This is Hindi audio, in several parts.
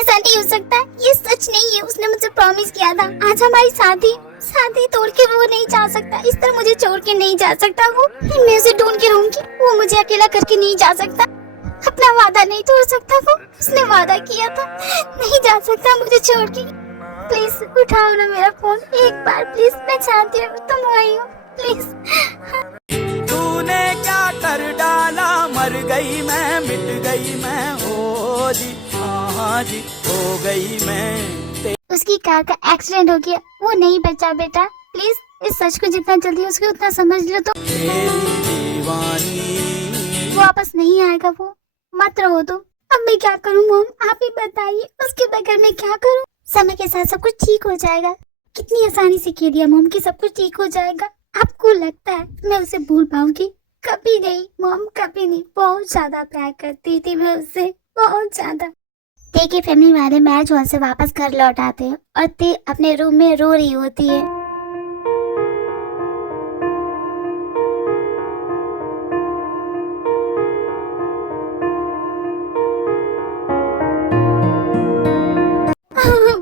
ऐसा नहीं हो सकता, ये सच नहीं है। उसने मुझे प्रॉमिस किया था आज हमारी शादी तोड़ के वो नहीं जा सकता, इस तरह मुझे छोड़ के नहीं जा सकता। वो मैं उसे ढूंढ के रहूंगी, वो मुझे अकेला करके नहीं जा सकता। अपना वादा नहीं तोड़ सकता वो, उसने वादा किया था। नहीं जा सकता मुझे छोड़ के। प्लीज उठाओ ना मेरा फोन एक बार प्लीज, मैं चाहती हूँ तुम आई हो प्लीज। तूने क्या कर डाला, मर गई मैं, मिट गई मैं, हो जी हाँ जी, हो गई मैं। उसकी कार का एक्सीडेंट हो गया, वो नहीं बचा बेटा। प्लीज इस सच को जितना जल्दी उसको उतना समझ लो तो। तेरी दीवानी वापस नहीं आएगा वो, मत रहो तुम। अब मैं क्या करूं मॉम, आप ही बताइए, उसके बगैर मैं क्या करूं। समय के साथ सब कुछ ठीक हो जाएगा। कितनी आसानी से कह दिया मॉम कि सब कुछ ठीक हो जाएगा। आपको लगता है मैं उसे भूल पाऊंगी? कभी नहीं मॉम, कभी नहीं। बहुत ज्यादा प्यार करती थी मैं उससे, बहुत ज्यादा। ते की फैमिली वाले मैच हॉल से वापस घर लौट आते हैं और ते अपने रूम में रो रही होती है।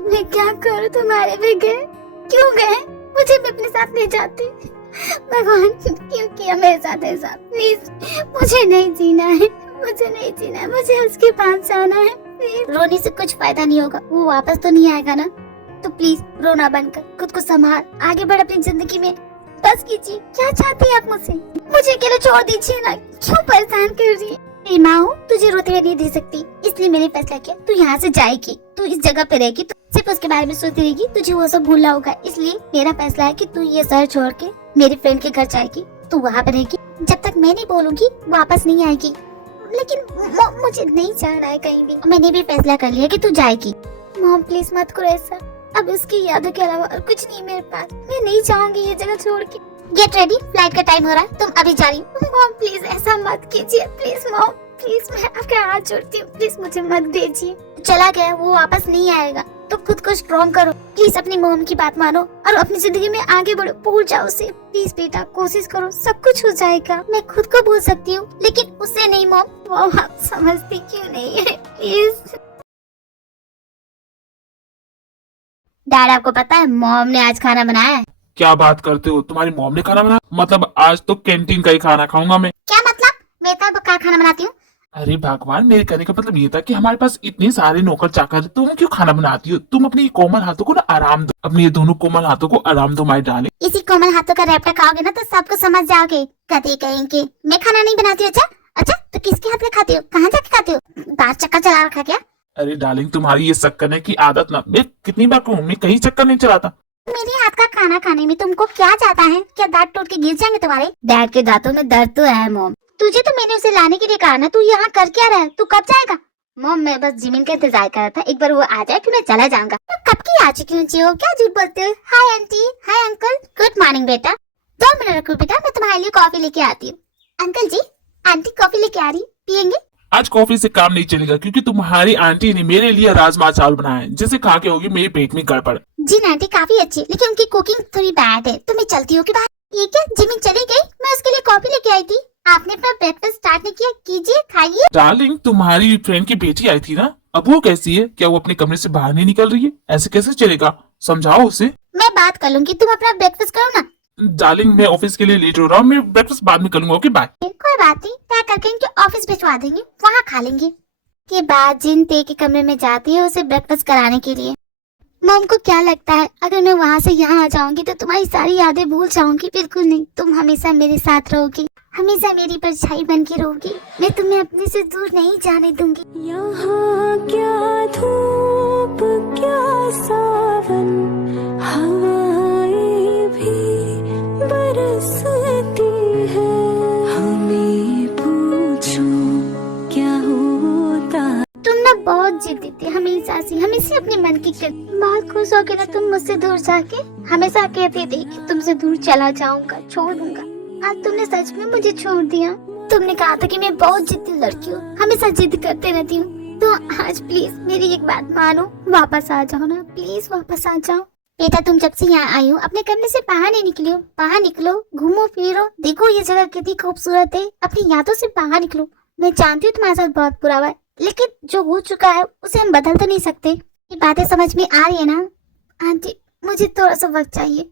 मैं क्या करूं तुम्हारे बगैर? क्यों गए? मुझे भी अपने साथ ले जाते। भगवान क्यों किया मेरे साथ ऐसा? प्लीज मुझे नहीं जीना है, मुझे नहीं जीना है, मुझे उसके पास जाना है। प्लीज। रोने से कुछ फायदा नहीं होगा, वो वापस तो नहीं आएगा ना। तो प्लीज रोना बंद कर, खुद को संभाल, आगे बढ़ अपनी जिंदगी में। बस कीजिए, क्या चाहती है आप मुझसे? मुझे अकेले छोड़ दीजिए ना, क्यों परेशान कर रही है? मेरी माँ हूँ, तुझे रोते हुए नहीं दे सकती, इसलिए मैंने फैसला किया तू यहाँ से जाएगी। तू इस जगह पे रहेगी, तो सिर्फ उसके बारे में सोचती रहेगी, तुझे वो सब भूलना होगा। इसलिए मेरा फैसला है कि तू ये शहर छोड़ के मेरी फ्रेंड के घर जाएगी। तू वहाँ पे रहेगी, जब तक मैं नहीं बोलूंगी वापस नहीं आएगी। लेकिन मुझे नहीं जाना है कहीं भी। मैंने भी फैसला कर लिया कि तू जाएगी। मॉम प्लीज मत करो ऐसा, अब उसकी यादों के अलावा और कुछ नहीं मेरे पास। मैं नहीं चाहूंगी ये जगह छोड़ के। गेट रेडी, फ्लाइट का टाइम हो रहा है, तुम अभी जा रही हो। मॉम प्लीज ऐसा मत कीजिए, प्लीज मॉम प्लीज, मैं आपके हाथ जोड़ती हूँ, प्लीज मुझे मत भेजिए। चला गया, वो वापस नहीं आएगा, तो खुद को स्ट्रॉन्ग करो। प्लीज अपनी मॉम की बात मानो और अपनी जिंदगी में आगे बढ़ो, भूल जाओ उसे। प्लीज बेटा कोशिश करो, सब कुछ हो जाएगा। मैं खुद को भूल सकती हूँ लेकिन उसे नहीं मॉम। मॉम आप समझती क्यों नहीं है? प्लीज। डैड आपको पता है मॉम ने आज खाना बनाया है। क्या बात करते हो, तुम्हारी मॉम ने खाना बनाया? मतलब आज तो कैंटीन का ही खाना खाऊंगा मैं। क्या मतलब? मैं तो खाना बनाती हूँ। अरे भगवान, मेरे कहने का मतलब ये था कि हमारे पास इतने सारे नौकर चाकर, तुम क्यों खाना बनाती हो? तुम अपनी कोमल हाथों को ना आराम दो, अपनी ये दोनों कोमल हाथों को आराम दो माय डार्लिंग। इसी कोमल हाथों का रैपटा खाओगे ना तो सबको समझ जाओगे। कभी कहेंगे मैं खाना नहीं बनाती हूँ। अच्छा तो किसके हाथ में खाती हो? कहाँ जाके खाती हो? बाहर चक्कर चला रखा क्या? अरे डार्लिंग, तुम्हारी ये शक करने की आदत ना, मैं कितनी बार कहूँ, मैं कहीं चक्कर नहीं चलाता। मेरे हाथ का खाना खाने में तुमको क्या जाता है? क्या दांत टूट के गिर जाएंगे तुम्हारे? डैड के दांतों में दर्द तो है मॉम। तुझे तो मैंने उसे लाने के लिए कहा ना, तू यहाँ कर क्या रहा है? तू कब जाएगा? मॉम मैं बस जिमिन का इंतजार कर रहा था, एक बार वो आ जाए फिर मैं चला जाऊंगा। तो कब की आ चुकी हूँ? क्या झूठ बोलते हो? Hi aunty, hi uncle, good morning बेटा। 2 मिनट रखो बेटा, मैं तुम्हारे लिए कॉफी लेके आती हूँ। अंकल जी, आंटी कॉफी लेके आ रही, पियेंगे? आज कॉफी से काम नहीं चलेगा क्योंकि तुम्हारी आंटी ने मेरे लिए राजमा चावल बनाया है, जिसे खा के होगी मेरे पेट में गड़बड़। जी आंटी काफी अच्छी, लेकिन उनकी कुकिंग थोड़ी बैड है। तो मैं चलती हूँ कि बाहर। ये क्या, जिमिन चली गई? मैं उसके लिए कॉफी लेके आई थी। आपने अपना ब्रेकफास्ट स्टार्ट नहीं किया, कीजिए खाइए। डार्लिंग, तुम्हारी फ्रेंड की बेटी आई थी ना, अब वो कैसी है? क्या वो अपने कमरे से बाहर नहीं निकल रही है? ऐसे कैसे चलेगा? समझाओ उसे। मैं बात कर लूंगी, तुम अपना ब्रेकफास्ट करो ना। डार्लिंग मैं ऑफिस के लिए लेट हो रहा हूँ, मैं ब्रेकफास्ट बाद में करूंगा। Okay bye. कोई बात नहीं, पैक करके इनके ऑफिस भिजवा देंगे, वहाँ खा लेंगे। के बाद जिन ते के कमरे में जाती है उसे ब्रेकफास्ट कराने के लिए। मॉम को क्या लगता है अगर मैं वहाँ से यहाँ आ जाऊंगी तो तुम्हारी सारी यादें भूल जाऊंगी? बिल्कुल नहीं, तुम हमेशा मेरे साथ रहोगी, हमेशा मेरी परछाई बन के रहोगी। मैं तुम्हें अपने से दूर नहीं जाने दूंगी। यहाँ क्या धूप क्या सावन, हवाएं भी बरसती है। हमें पूछो क्या होता। तुम ना बहुत जिद्दी थी, हमेशा से अपने मन की कर। बहुत खुश हो के ना तुम मुझसे दूर जाके हमेशा कहते थे कि तुमसे दूर चला जाऊंगा, छोड़ दूंगा। आज तुमने सच में मुझे छोड़ दिया। तुमने कहा था कि मैं बहुत जिद्दी लड़की हूँ, हमेशा जिद करते रहती हूँ। तो आज प्लीज मेरी एक बात मानो, वापस आ जाओ ना, प्लीज वापस आ जाओ। बेटा तुम जब से यहाँ आई हो अपने कमरे से बाहर नहीं निकली हो। बाहर निकलो, घूमो फिरो, देखो ये जगह कितनी खूबसूरत है। अपनी यादों से बाहर निकलो। मैं जानती हूँ तुम्हारे साथ बहुत बुरा हुआ है, लेकिन जो हो चुका है उसे हम बदल तो नहीं सकते। ये बातें समझ में आ रही है ना आंटी? मुझे थोड़ा सा वक्त चाहिए।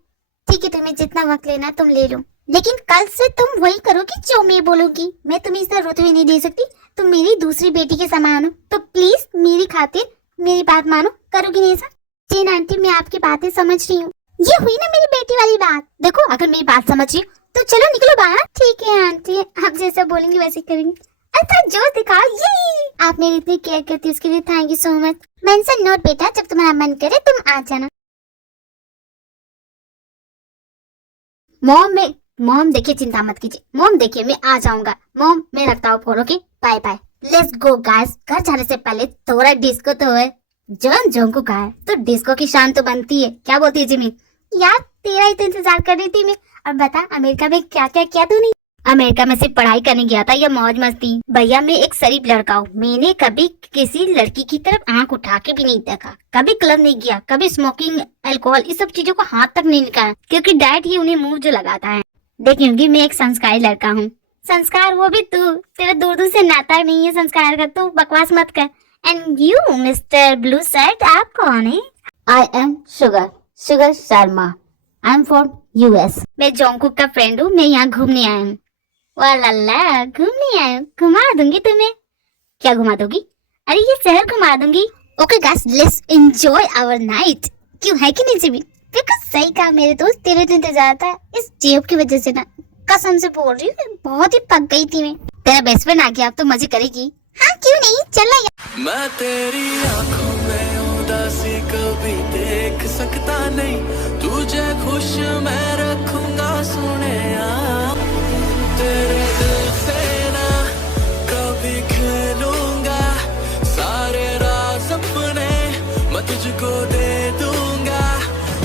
ठीक है, तुम्हें जितना वक्त लेना है तुम ले लो, लेकिन कल से तुम वही करोगी जो मैं बोलूंगी। मैं तुम्हें इस तरह रोते हुए नहीं दे सकती। तुम मेरी दूसरी बेटी के समान हो, तो प्लीज मेरी खातिर मेरी बात मानो। करोगी नहीं ऐसा? जी आंटी, मैं आपकी बातें समझ रही हूँ। ये हुई ना मेरी बेटी वाली बात। देखो, अगर मेरी बात समझ रही हो तो चलो निकलो बाहर। ठीक है आंटी, आप जैसा बोलेंगे वैसे करेंगे। अच्छा जोश दिखाओ, ये आप मेरी इतनी केयर करती है उसके लिए thank you so much. Mention note बेटा, जब तुम्हारा मन करे तुम आ जाना। मॉम देखिए, चिंता मत कीजिए। मॉम देखिए, मैं आ जाऊंगा। मॉम मैं रखता हूँ phone. Okay bye bye. Let's go guys. घर जाने से पहले थोड़ा डिस्को तो है। जोन को कहा है तो डिस्को की शान तो बनती है। क्या बोलती है जिमी? यार तेरा ही तो इंतजार कर रही थी मैं। अब बता, अमेरिका में क्या क्या किया तूने? अमेरिका में सिर्फ पढ़ाई करने गया था या मौज मस्ती? भैया मैं एक शरीफ लड़का हूँ। मैंने कभी किसी लड़की की तरफ आंख उठा के भी नहीं देखा, कभी क्लब नहीं किया, कभी स्मोकिंग, अल्कोहल, इस सब चीजों को हाथ तक नहीं निकाला, क्योंकि डाइट ही उन्हें मुंह जो लगाता है। देखूंगी मैं एक संस्कारी लड़का हूँ। संस्कार वो भी तू? तेरा दूर दूर से नाता नहीं है संस्कार का। तू बकवास मत कर। And you mister blue shirt, आप कौन है? I am sugar Sharma. I am from US. मैं जोंकुक का फ्रेंड हूँ। मैं यहाँ घूमने आया हूँ। वाला घूमने आया हूँ, घुमा दूंगी तुम्हें। क्या घुमा दोगी? अरे ये शहर घुमा दूंगी। Okay guys, let's enjoy our night. क्यों, है कि नहीं जिमी? बिल्कुल सही कहा मेरे दोस्त, तेरे तो इंतजार था। इस जेब की वजह से ना, कसम से बोल रही हूँ, बहुत ही पक गई थी मैं। तेरा बेस्ट फ्रेंड आ गया, अब तो मजे करेगी। हाँ क्यों नहीं, चल यार। मैं तेरी आंखों में उदासी कभी देख सकता नहीं, तुझे खुश मैं रखूंगा सोनिया। तेरे दिल से ना कभी खेलूंगा, सारे राज अपने मैं तुझको दे दूंगा।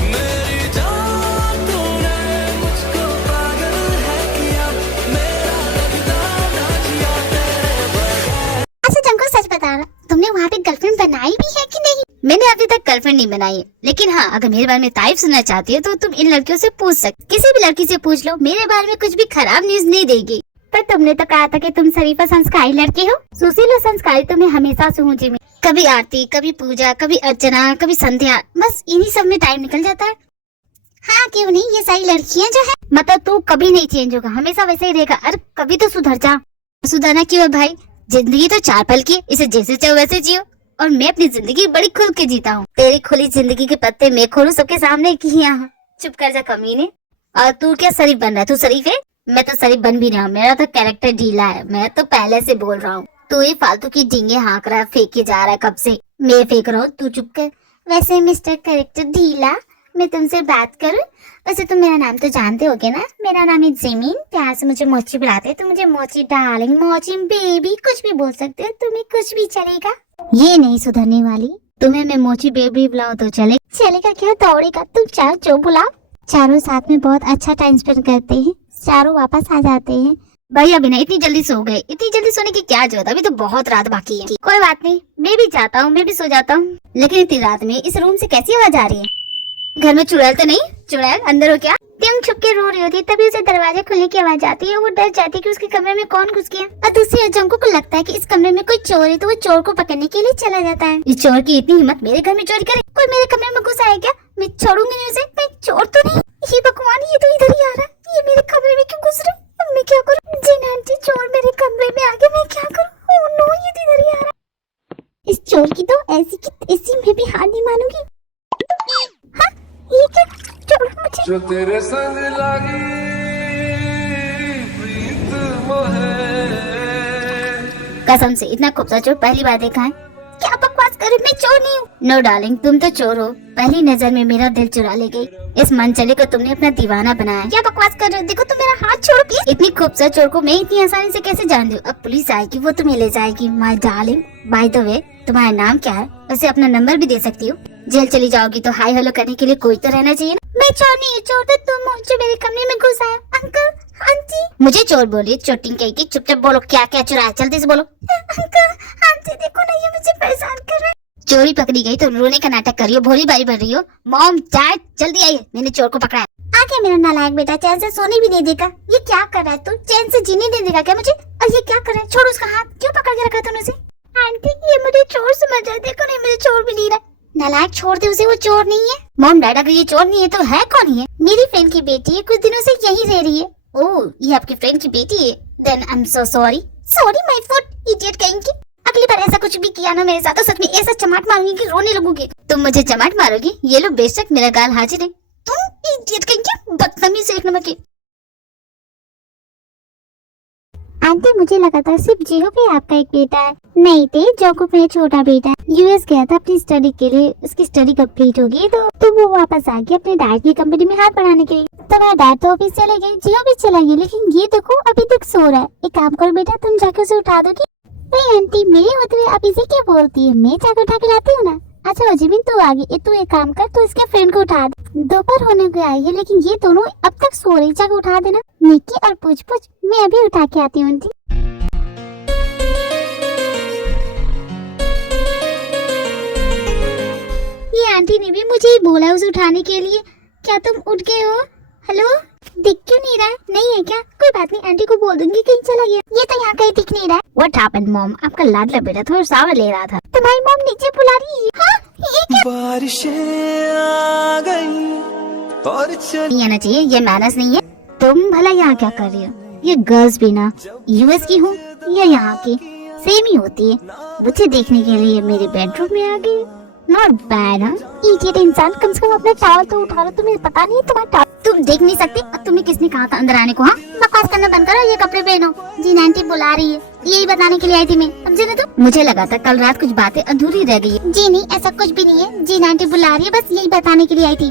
मेरी जान तूने मुझको पागल है किया, मेरा लगता ना जिया तेरे बगैर। अच्छा जंको, सच बता रहा, तुमने वहाँ पे गर्लफ्रेंड बनाई भी है कि नहीं? मैंने अभी तक गर्लफ्रेंड नहीं बनाई है, लेकिन हाँ अगर मेरे बारे में तारीफ सुनना चाहती है तो तुम इन लड़कियों से पूछ सकते। किसी भी लड़की से पूछ लो, मेरे बारे में कुछ भी खराब न्यूज नहीं देगी। पर तुमने तो कहा था कि तुम शरीफ और संस्कारी लड़की हो। सुशील और संस्कारी तो मैं हमेशा से हूँ जिमी। कभी आरती, कभी पूजा, कभी अर्चना, कभी संध्या, बस इन्हीं सब में टाइम निकल जाता है। हाँ क्यों नहीं, ये सारी लड़कियाँ जो है, मतलब तू कभी नहीं चेंज होगा, हमेशा वैसे ही रहेगा। अरे कभी तो सुधर जा। सुधरना क्यों है भाई? जिंदगी तो 4 पल की, इसे जैसे चाहो वैसे जियो। और मैं अपनी जिंदगी बड़ी खुल के जीता हूँ। तेरी खुली जिंदगी के पत्ते मैं खोलूं सबके सामने कि यहाँ? चुप कर जा कमीने। और तू क्या शरीफ बन रहा है? तू शरीफ है? मैं तो शरीफ बन भी रहा हूँ, मेरा तो कैरेक्टर ढीला है। मैं तो पहले से बोल रहा हूँ। तू ही फालतू की डींगे हाँक रहा है, फेंके जा रहा है कब से। मैं फेंक रहा हूँ, तू चुप कर। वैसे मिस्टर कैरेक्टर ढीला, मैं तुमसे बात करूँ? वैसे तुम मेरा नाम तो जानते होगे ना, मेरा नाम है जिमी। प्यार से मुझे मोची बुलाते हैं, तो मुझे मोची डार्लिंग, मोची बेबी कुछ भी बोल सकते हो, तुम्हें कुछ भी चलेगा। ये नहीं सुधरने वाली। तुम्हें मैं मोची बेबी बुलाऊं तो चलेगा क्या? दौड़ेगा? तुम चार जो बुलाओ। चारों साथ में बहुत अच्छा टाइम स्पेंड करते हैं, चारों वापस आ जाते हैं। भैया बिना इतनी जल्दी सो गए? इतनी जल्दी सोने की क्या जरूरत, अभी तो बहुत रात बाकी है। कोई बात नहीं, मैं भी चाहता हूँ, मैं भी सो जाता हूँ। लेकिन इतनी रात में इस रूम से कैसी आवाज आ रही है? घर में चुड़ैल तो नहीं? चुड़ैल अंदर हो क्या? तुम छुप के रो रही होती, तभी उसे दरवाजा खुलने की आवाज आती है। वो डर जाती है कि उसके कमरे में कौन घुस गया। और दूसरी जंको को लगता है कि इस कमरे में कोई चोर है, तो वो चोर को पकड़ने के लिए चला जाता है। इस चोर की इतनी हिम्मत मेरे घर में चोरी करे? कोई मेरे कमरे में घुस आया क्या? मैं छोड़ूंगी नहीं उसे। मैं चोर तो नहीं। ये भगवान, ये तो इधर ही आ रहा है। ये मेरे कमरे में क्यों घुस रहा है? अब मैं क्या करूँ? जी आंटी, चोर मेरे कमरे में आ गया, मैं क्या करूँ? ओह नो, ये तो इधर ही आ रहा है। इस चोर की तो ऐसी की ऐसी मैं भी हार नहीं मानूंगी। हाँ, ये क्या? चोर मुझे जो तेरे संग लागी प्रीत मोहे। कसम से इतना खूबसूरत चोर पहली बार देखा है। क्या बकवास कर रही? मैं चोर नहीं हूँ। नो डार्लिंग, तुम तो चोर हो। पहली नजर में मेरा दिल चुरा ले गई। इस मनचले को तुमने अपना दीवाना बनाया। क्या बकवास कर रहे हो? देखो तुम मेरा हाथ छोड़ो प्लीज। इतनी खूबसूरत चोर को मैं इतनी आसानी से कैसे जान दूं? अब पुलिस आएगी, वो तुम्हें ले जाएगी। My darling, by the way तुम्हारा नाम क्या है? वैसे अपना नंबर भी दे सकती हो। जेल चली जाओगी तो हाई हेलो करने के लिए कोई तो रहना चाहिए ना। मैं चोर नहीं हूँ, चोर तो तुम हो जो मेरे कमरे में घुस आया। Uncle, aunty. मुझे चोर बोलिए, चोटिंग कहीं की। चुपचाप बोलो, क्या क्या चुराया? जल्दी से बोलो। अंकल, आंटी देखो ना, ये मुझे परेशान कर रहा है। चोरी पकड़ी गई तो रोने का नाटक करियो, भोली बारी बन रही हो। मॉम, डैड जल्दी आइए, मैंने चोर को पकड़ा है। आ गया मेरा नालायक बेटा, चैन से सोने भी नहीं देगा। ये क्या कर रहा है तू? चैन से जीने नहीं देगा क्या मुझे? और ये क्या कर रहा है? छोड़ उसका हाथ। क्यों पकड़ के रखा तूने उसे? आंटी ये मुझे चोर समझ रहा है, देखो नहीं मुझे चोर भी नहीं रहा। नालायक, छोड़ दे उसे, वो चोर नहीं है। मॉम डैड अगर ये चोर नहीं है तो है कौन है? मेरी फ्रेंड की बेटी है, कुछ दिनों से यहीं रह रही है। ओह, ये आपकी फ्रेंड की बेटी है? Then I am so sorry. Sorry my fault, idiot कहेंगे। अगली बार ऐसा कुछ भी किया ना मेरे साथ तो सच में ऐसा चमाट मारूंगी कि रोने लगोगे। तुम मुझे चमाट मारोगी? ये लो बेशक मेरा गाल हाजिर है। तुम इडियट कहेंगे, बदतमीज एक नंबर की। आंटी मुझे लगा था सिर्फ जियो पे आपका एक बेटा है। नहीं थे, जोकुक मेरा छोटा बेटा है। यूएस गया था अपनी स्टडी के लिए, उसकी स्टडी कंप्लीट हो गई तो वो वापस आ गया अपने डैड की कंपनी में हाथ बढ़ाने के लिए। तो मेरा डैड तो ऑफिस चले गए, जियो भी चला गया, लेकिन ये देखो अभी तक सो रहा है। एक काम करो बेटा, तुम जाके उसे उठा दोगी? नहीं आंटी, मेरे होते हुए आप इसे क्या बोलती है? मैं जाकर उठा के लाती हूँ ना। अच्छा वजीबिन तू आ गई, तू एक काम कर, तो इसके फ्रेंड को उठा दे। दोपहर होने को आई है लेकिन ये दोनों अब तक सो रही, जाकर उठा देना। निक्की और पूछ पूछ, मैं अभी उठा के आती हूँ आंटी। ये आंटी ने भी मुझे ही बोला उसे उठाने के लिए। क्या तुम उठ गए हो? हेलो, दिख क्यों नहीं रहा? नहीं है क्या? कोई बात नहीं, आंटी को बोल दूंगी कहीं चला गया। ये तो यहाँ कहीं दिख नहीं रहा। What happened mom? आपका लाडला बेटा थोड़ा सावर ले रहा था। तुम्हारी मॉम नीचे बुला रही है। हाँ, ये क्या? बारिशें आ गई और नहीं आना चाहिए, ये मैनर्स नहीं है। तुम भला यहाँ क्या कर रही हो? ये गर्ल्स भी ना यूएस की हूँ या यहाँ की सेम ही होती है। मुझे देखने के लिए मेरे बेडरूम में आ गई। Not bad. हाँ, इडियट इंसान, कम से कम अपना टॉवल तो उठा लो। तुम्हें पता नहीं तुम्हारा टॉवल तुम देख नहीं सकते? अब तुम्हें किसने कहा था अंदर आने को? हाँ, बकवास करना बंद करो, ये कपड़े पहनो। जी आंटी बुला रही है, यही बताने के लिए आई थी मैं। समझे ना? तो मुझे लगा था कल रात कुछ बातें अधूरी रह गई है। जी नहीं, ऐसा कुछ भी नहीं है। जी आंटी बुला रही है, बस यही बताने के लिए आई थी।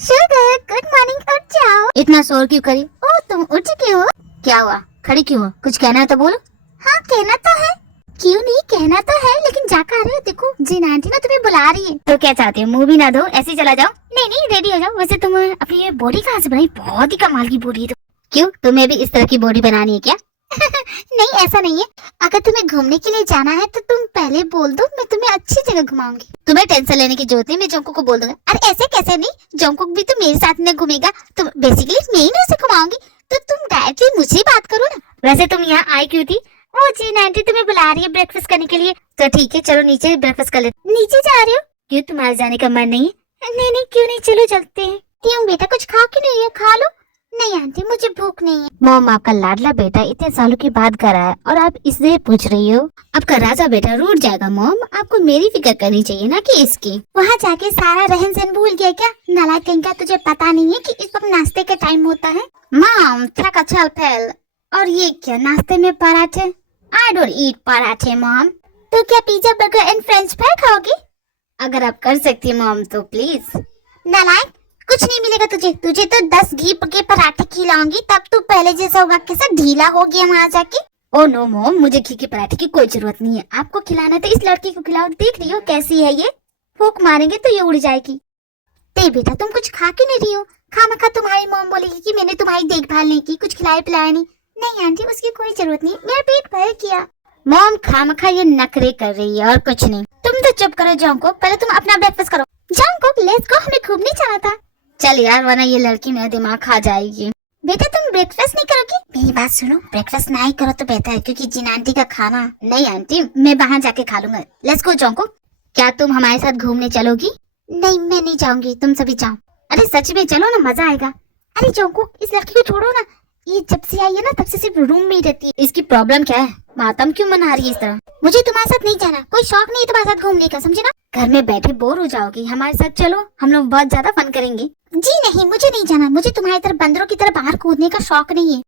शुगर, गुड मॉर्निंग, उठ जाओ। इतना शोर क्यों करी? ओह, तुम उठ चुके हो? क्या हुआ? खड़ी क्यों हो? कुछ कहना है तो बोलो। हाँ, कहना तो है। क्यों नहीं, कहना तो है, लेकिन जाकर रहे हो। देखो जिन आंटी ना तुम्हें बुला रही है। तो क्या चाहती हो, मुंह भी ना दो, ऐसे ही चला जाओ? नहीं नहीं, रेडी हो जाओ। वैसे तुम अपनी ये बॉडी कहाँ से बनाई? बहुत ही कमाल की बॉडी है। तो क्यों, तुम्हें भी इस तरह की बॉडी बनानी है क्या? नहीं, ऐसा नहीं है। अगर तुम्हें घूमने के लिए जाना है तो तुम पहले बोल दो, मैं तुम्हें अच्छी जगह घुमाऊंगी। तुम्हें टेंशन लेने की जरूरत नहीं, मैं जोंकुक को बोल दूंगा। अरे ऐसे कैसे नहीं, जोंकुक भी तो मेरे साथ में घूमेगा, तो बेसिकली मैं ही उसे घुमाऊंगी। तो तुम डायरेक्टली मुझसे बात करो ना। वैसे तुम यहाँ आई क्यों थी? ओ जी आंटी तुम्हें बुला रही है ब्रेकफास्ट करने के लिए। तो ठीक है, चलो नीचे ब्रेकफास्ट कर लेते। नीचे जा रहे हो? क्यों, तुम्हारे जाने का मन नहीं है? नहीं नहीं, क्यों नहीं, चलो चलते हैं। क्यों बेटा, कुछ खा क्यों नहीं है? खा लो। नहीं आंटी, मुझे भूख नहीं है। मॉम, आपका लाडला बेटा इतने सालों के बाद कर रहा है और आप इसलिए पूछ रही हो? आपका राजा बेटा रूठ जाएगा। मॉम, आपको मेरी फिक्र करनी चाहिए ना कि इसकी। वहाँ जाके सारा रहन सहन भूल गया क्या? नालायक कहीं का, तुझे पता नहीं है कि इस वक्त नाश्ते का टाइम होता है? मॉम, थका छल फैल। और ये क्या, नाश्ते में पराठे? I don't eat पराठे मॉम। तो क्या pizza, burger and French fry खाओगी? अगर आप कर सकती है मॉम तो प्लीज। नालायक, कुछ नहीं मिलेगा तुझे। तुझे तो 10 घी के पराठे खिलाऊंगी, तब तू पहले जैसा होगा। कैसा ढीला हो गया वहाँ जाके। ओ नो मॉम, मुझे घी के पराठे की कोई जरूरत नहीं है। आपको खिलाना है तो इस लड़की को खिलाओ। देख रही हो कैसी है ये, फूंक मारेंगे तो ये उड़ जाएगी। ते बेटा, तुम कुछ खा क्यों नहीं रही हो? खामखा तुम्हारी मॉम बोलेगी कि मैंने तुम्हारी देखभाल नहीं की, कुछ खिलाया पिलाया नहीं। नहीं आंटी, उसकी कोई जरूरत नहीं, मेरा पेट भर गया। मॉम खामखा ये नखरे कर रही है और कुछ नहीं। तुम तो चुप करो जोंकुक, पहले तुम अपना ब्रेकफास्ट करो। जोंकुक, लेट्स गो, हमें घूमने जाना था। चल यार, वरना ये लड़की मेरा दिमाग खा जाएगी। बेटा तुम ब्रेकफास्ट नहीं करोगी? मेरी बात सुनो, ब्रेकफास्ट नहीं करो तो बेहतर है, क्योंकि जिन आंटी का खाना। नहीं आंटी, मैं बाहर जाके खा लूंगा। Let's go Jungkook. क्या तुम हमारे साथ घूमने चलोगी? नहीं, मैं नहीं जाऊंगी, तुम सभी जाओ। अरे सच में चलो ना, मजा आएगा। अरे जोंकुक, इस लड़की को छोड़ो ना, ये जब से आई है ना तब से सिर्फ रूम में ही रहती है। इसकी प्रॉब्लम क्या है? मातम क्यों मना रही है इस तरह? मुझे तुम्हारे साथ नहीं जाना, कोई शौक नहीं है तुम्हारे साथ घूमने का, समझे ना? घर में बैठे बोर हो जाओगी, हमारे साथ चलो, हम लोग बहुत ज्यादा फन करेंगे। जी नहीं, मुझे नहीं जाना। मुझे तुम्हारी तरह बंदरों की तरह बाहर कूदने का शौक नहीं है।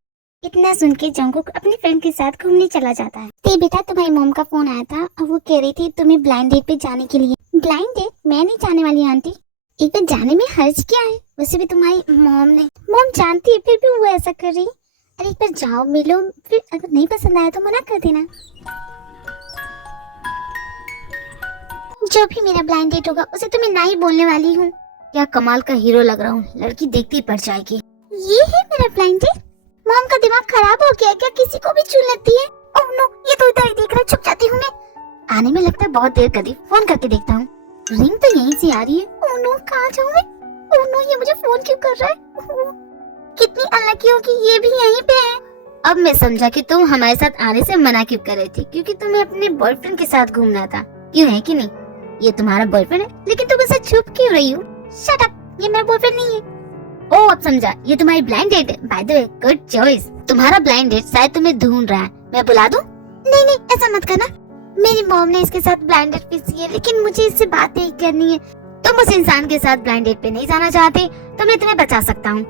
इतना सुन के जोंकुक अपनी फ्रेंड के साथ घूमने चला जाता है। ते बेटा, तुम्हारी मॉम का फोन आया था और वो कह रही थी तुम्हें ब्लाइंड डेट पे जाने के लिए। Blind date? मैं नहीं जाने वाली आंटी। एक बार जाने में हर्ज क्या है? वैसे भी तुम्हारी मॉम जानती है, फिर भी वो ऐसा कर रही। अरे एक बार जाओ, मिलो, फिर अगर नहीं पसंद आया तो मना कर देना। जो भी मेरा ब्लाइंड डेट होगा उसे तो मैं ना ही बोलने वाली हूँ। क्या कमाल का हीरो लग रहा हूँ, लड़की देखती पड़ जाएगी। ये है मेरा ब्लाइंड डेट? मॉम का दिमाग खराब हो गया क्या? किसी को भी चुन लेती है। ओह नो, ये तो इधर ही देख रहा है। छुप जाती हूँ मैं। आने में लगता है बहुत देर कर दी, फोन करके देखता हूँ। रिंग तो यहीं से आ रही है। ओह नो, कहाँ जाऊँ मैं? ओह नो, ये मुझे फोन क्यों कर रहा है? कितनी अनलकी हो कि ये भी यहीं पे है। अब मैं समझा कि तुम हमारे साथ आने से मना क्यों कर रही थी, क्योंकि तुम्हें अपने बॉयफ्रेंड के साथ घूमना था। क्यों है कि नहीं? ये तुम्हारा बॉयफ्रेंड है, लेकिन तुम उसे छुप क्यों रही हो? शट अप, ये मेरा बॉयफ्रेंड नहीं है। ओह अब समझा, ये तुम्हारी ब्लाइंड डेट है। By the way, good choice. तुम्हारा ब्लाइंड डेट शायद तुम्हें ढूंढ रहा है, मैं बुला दूं? नहीं नहीं, ऐसा मत करना। मेरी मॉम ने इसके साथ ब्लाइंड डेट फिक्स की है, लेकिन मुझे इससे बात नहीं करनी है। तुम उस इंसान के साथ ब्लाइंड डेट पे नहीं जाना चाहते तो मैं तुम्हें बचा सकता हूँ।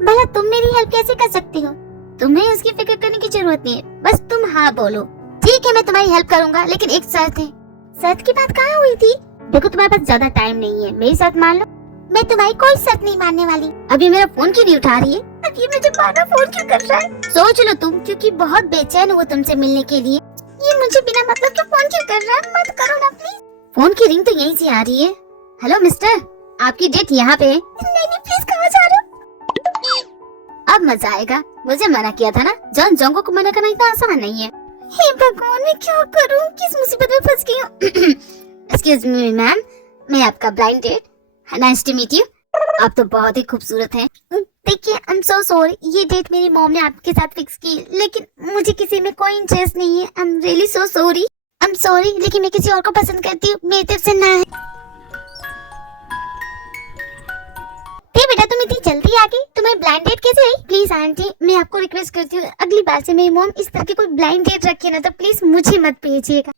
भला तुम मेरी हेल्प कैसे कर सकती हो? तुम्हें उसकी फिक्र करने की जरूरत नहीं है, बस तुम हाँ बोलो। ठीक है, मैं तुम्हारी हेल्प करूंगा, लेकिन एक शर्त है। शर्त की बात कहाँ हुई थी? देखो तुम्हारे पास ज्यादा टाइम नहीं है, मेरी शर्त मान लो। मैं तुम्हारी कोई शर्त नहीं मानने वाली। अभी मेरा फोन क्यों नहीं उठा रही है? अभी मुझे बार फोन क्यों कर रहा है? सोच लो तुम, क्योंकि बहुत बेचैन हूँ तुमसे मिलने के लिए। ये मुझे बिना मतलब के फोन क्यों कर रहा है? मत करो ना प्लीज। फोन की रिंग तो यहीं से आ रही है। हेलो मिस्टर, आपकी डेट यहाँ पे है। नहीं नहीं प्लीज, कहाँ जा रहे हो? अब मजा आएगा। मुझे मना किया था ना, जॉन जोंगो को मना करना इतना आसान नहीं है। हे भगवान, मैं क्या करूं? किस मुसीबत में फंस गई हूँ? एक्सक्यूज मी मैम, मैं आपका blind date. Nice to meet you. आप तो बहुत ही खूबसूरत हैं। देखिए, आई एम सो सॉरी, ये डेट मेरी मॉम ने आपके साथ फिक्स की, लेकिन मुझे किसी में कोई इंटरेस्ट नहीं है। I am really so sorry. I am sorry, लेकिन मैं किसी और को पसंद करती हूँ, मेरी तरफ से ना है। बेटा तुम इतनी जल्दी आ गई, तुम्हें ब्लाइंड डेट कैसे आई? प्लीज आंटी, मैं आपको रिक्वेस्ट करती हूँ, अगली बार से मेरी मॉम इस तरह की कोई ब्लाइंड डेट रखे ना तो प्लीज मुझे मत भेजिएगा।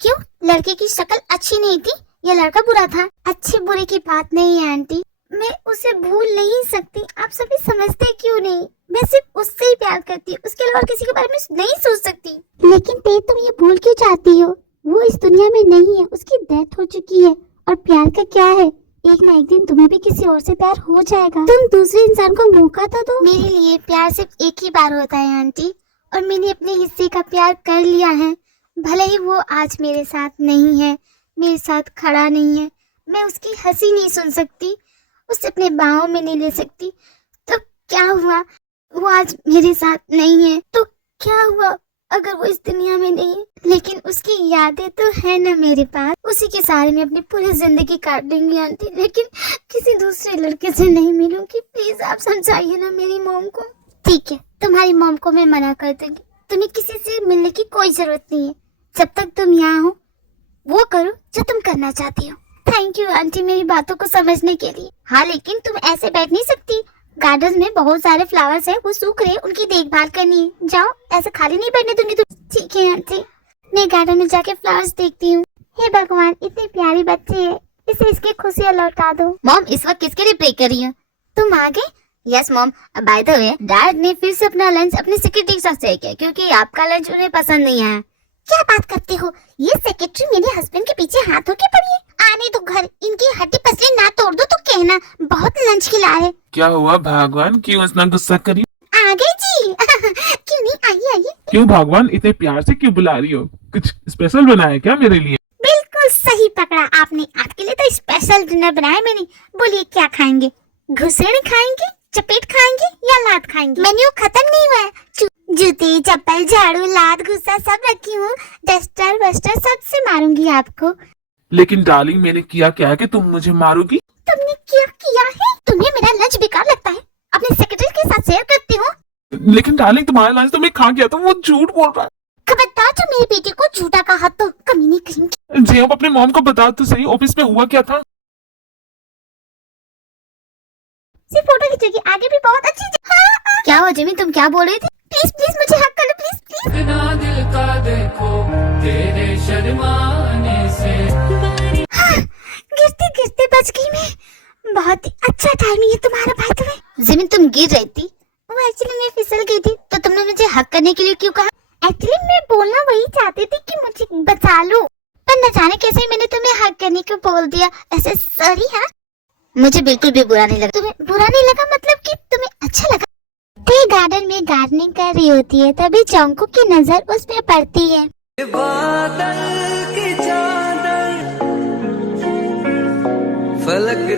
क्यों? लड़के की शक्ल अच्छी नहीं थी या लड़का बुरा था? अच्छे बुरे की बात नहीं है आंटी, मैं उसे भूल नहीं सकती। आप सभी समझते क्यों नहीं? मैं सिर्फ उससे ही प्यार करती हूँ, उसके अलावा किसी के बारे में नहीं सोच सकती। लेकिन ते तुम ये भूल क्यों चाहती हो? वो इस दुनिया में नहीं है, उसकी डेथ हो चुकी है। और प्यार का क्या है, एक ना एक दिन तुम्हें भी किसी और से प्यार हो जाएगा। तुम दूसरे इंसान को मौका तो दो। मेरे लिए प्यार सिर्फ एक ही बार होता है आंटी, और मैंने अपने हिस्से का प्यार कर लिया है। भले ही वो आज मेरे साथ नहीं है, मेरे साथ खड़ा नहीं है, मैं उसकी हंसी नहीं सुन सकती, उसे अपने बाहों में नहीं ले सकती, तो क्या हुआ? वो आज मेरे साथ नहीं है तो क्या हुआ अगर वो इस दुनिया में नहीं है? लेकिन उसकी यादें तो है ना मेरे पास, उसी के सहारे में अपनी पूरी जिंदगी काट देंगी आंटी, लेकिन किसी दूसरे लड़के से नहीं मिलूंगी। प्लीज आप समझाइए ना मेरी मॉम को। ठीक है, तुम्हारी मॉम को मैं मना कर दूंगी, तुम्हें किसी से मिलने की कोई जरूरत नहीं है। जब तक तुम यहाँ हो वो करो जो तुम करना चाहती हो। थैंक यू आंटी मेरी बातों को समझने के लिए। हाँ लेकिन तुम ऐसे बैठ नहीं सकती, गार्डन में बहुत सारे फ्लावर्स हैं, वो सूख रहे, उनकी देखभाल करनी है। जाओ, ऐसे खाली नहीं बैठने दूंगी तुम। ठीक है आंटी, मैं गार्डन में जाके फ्लावर्स देखती हूँ। हे भगवान, इतनी प्यारी बच्ची है, इसे इसकी खुशियाँ लौटा दो। मॉम इस वक्त किसके लिए प्रे कर रही हो? तुम आ गए? Yes mom, by the way dad ने फिर से अपना लंच अपनी सेक्रेटरी के साथ शेयर किया, क्योंकि आपका लंच उन्हें पसंद नहीं आया। क्या बात करते हो? ये सेक्रेटरी मेरे हस्बैंड के पीछे हाथ होके पड़ी है। आने दो घर, इनकी हड्डी पसली ना तोड़ दो तो कहना, बहुत लंच खिला है। क्या हुआ भगवान, क्यों इतना गुस्सा करी? आ गए जी। क्यों नहीं, आइए आइए। क्यों भगवान, इतने प्यार से क्यों बुला रही हो? कुछ स्पेशल बना है क्या मेरे लिए? बिल्कुल सही पकड़ा आपने, आपके लिए तो स्पेशल डिनर बनाया मैंने। बोलिए क्या खाएंगे? घुसेड़ खाएंगे, चपेट खाएंगे या लात खाएंगे? मेन्यू खत्म नहीं हुआ है। जूते, चप्पल, झाड़ू, लात, गुस्सा सब रखी हूँ, डस्टर वस्टर सबसे मारूंगी आपको। लेकिन डार्लिंग, मैंने किया क्या है कि तुम मुझे मारोगी? तुमने क्या किया है? तुम्हें मेरा लंच बेकार लगता है, अपने सेक्रेटरी के साथ शेयर करती हो। लेकिन डार्लिंग, तुम्हारा लंच तो मैं खा गया था, वो झूठ बोल रहा है। खबरदार जो मेरे बेटे को झूठा कहा तो कमीनी कहीं। जी अब अपने मॉम को बताओ तो सही, ऑफिस में हुआ क्या था? सिर्फ फोटो खींचोगी, आगे भी बहुत अच्छी क्या हुआ जिमी, तुम क्या बोल रहे थे? प्लीज प्लीज मुझे हक कर लो, प्लीज प्लीज। बिना दिल का देखो तेरे शर्माने से। गिरते गिरते बच गई मैं। बहुत ही अच्छा टाइमिंग है तुम्हारा भाई। तुम्हें जिमी तुम गिर रही थी, वो एक्चुअली मैं फिसल गई थी, तो तुमने मुझे हक करने के लिए क्यों कहा? एक्चुअली मैं बोलना वही चाहती थी कि मुझे बचा लो, पर न जाने कैसे मैंने तुम्हें हक करने को बोल दिया। ऐसे सॉरी। हाँ मुझे बिल्कुल भी बुरा नहीं लगा। तुम्हें बुरा नहीं लगा मतलब कि तुम्हें अच्छा लगा? ते गार्डन में गार्डनिंग कर रही होती है, तभी चौंकू की नजर उस पे पड़ती है। बादल की चादर फलक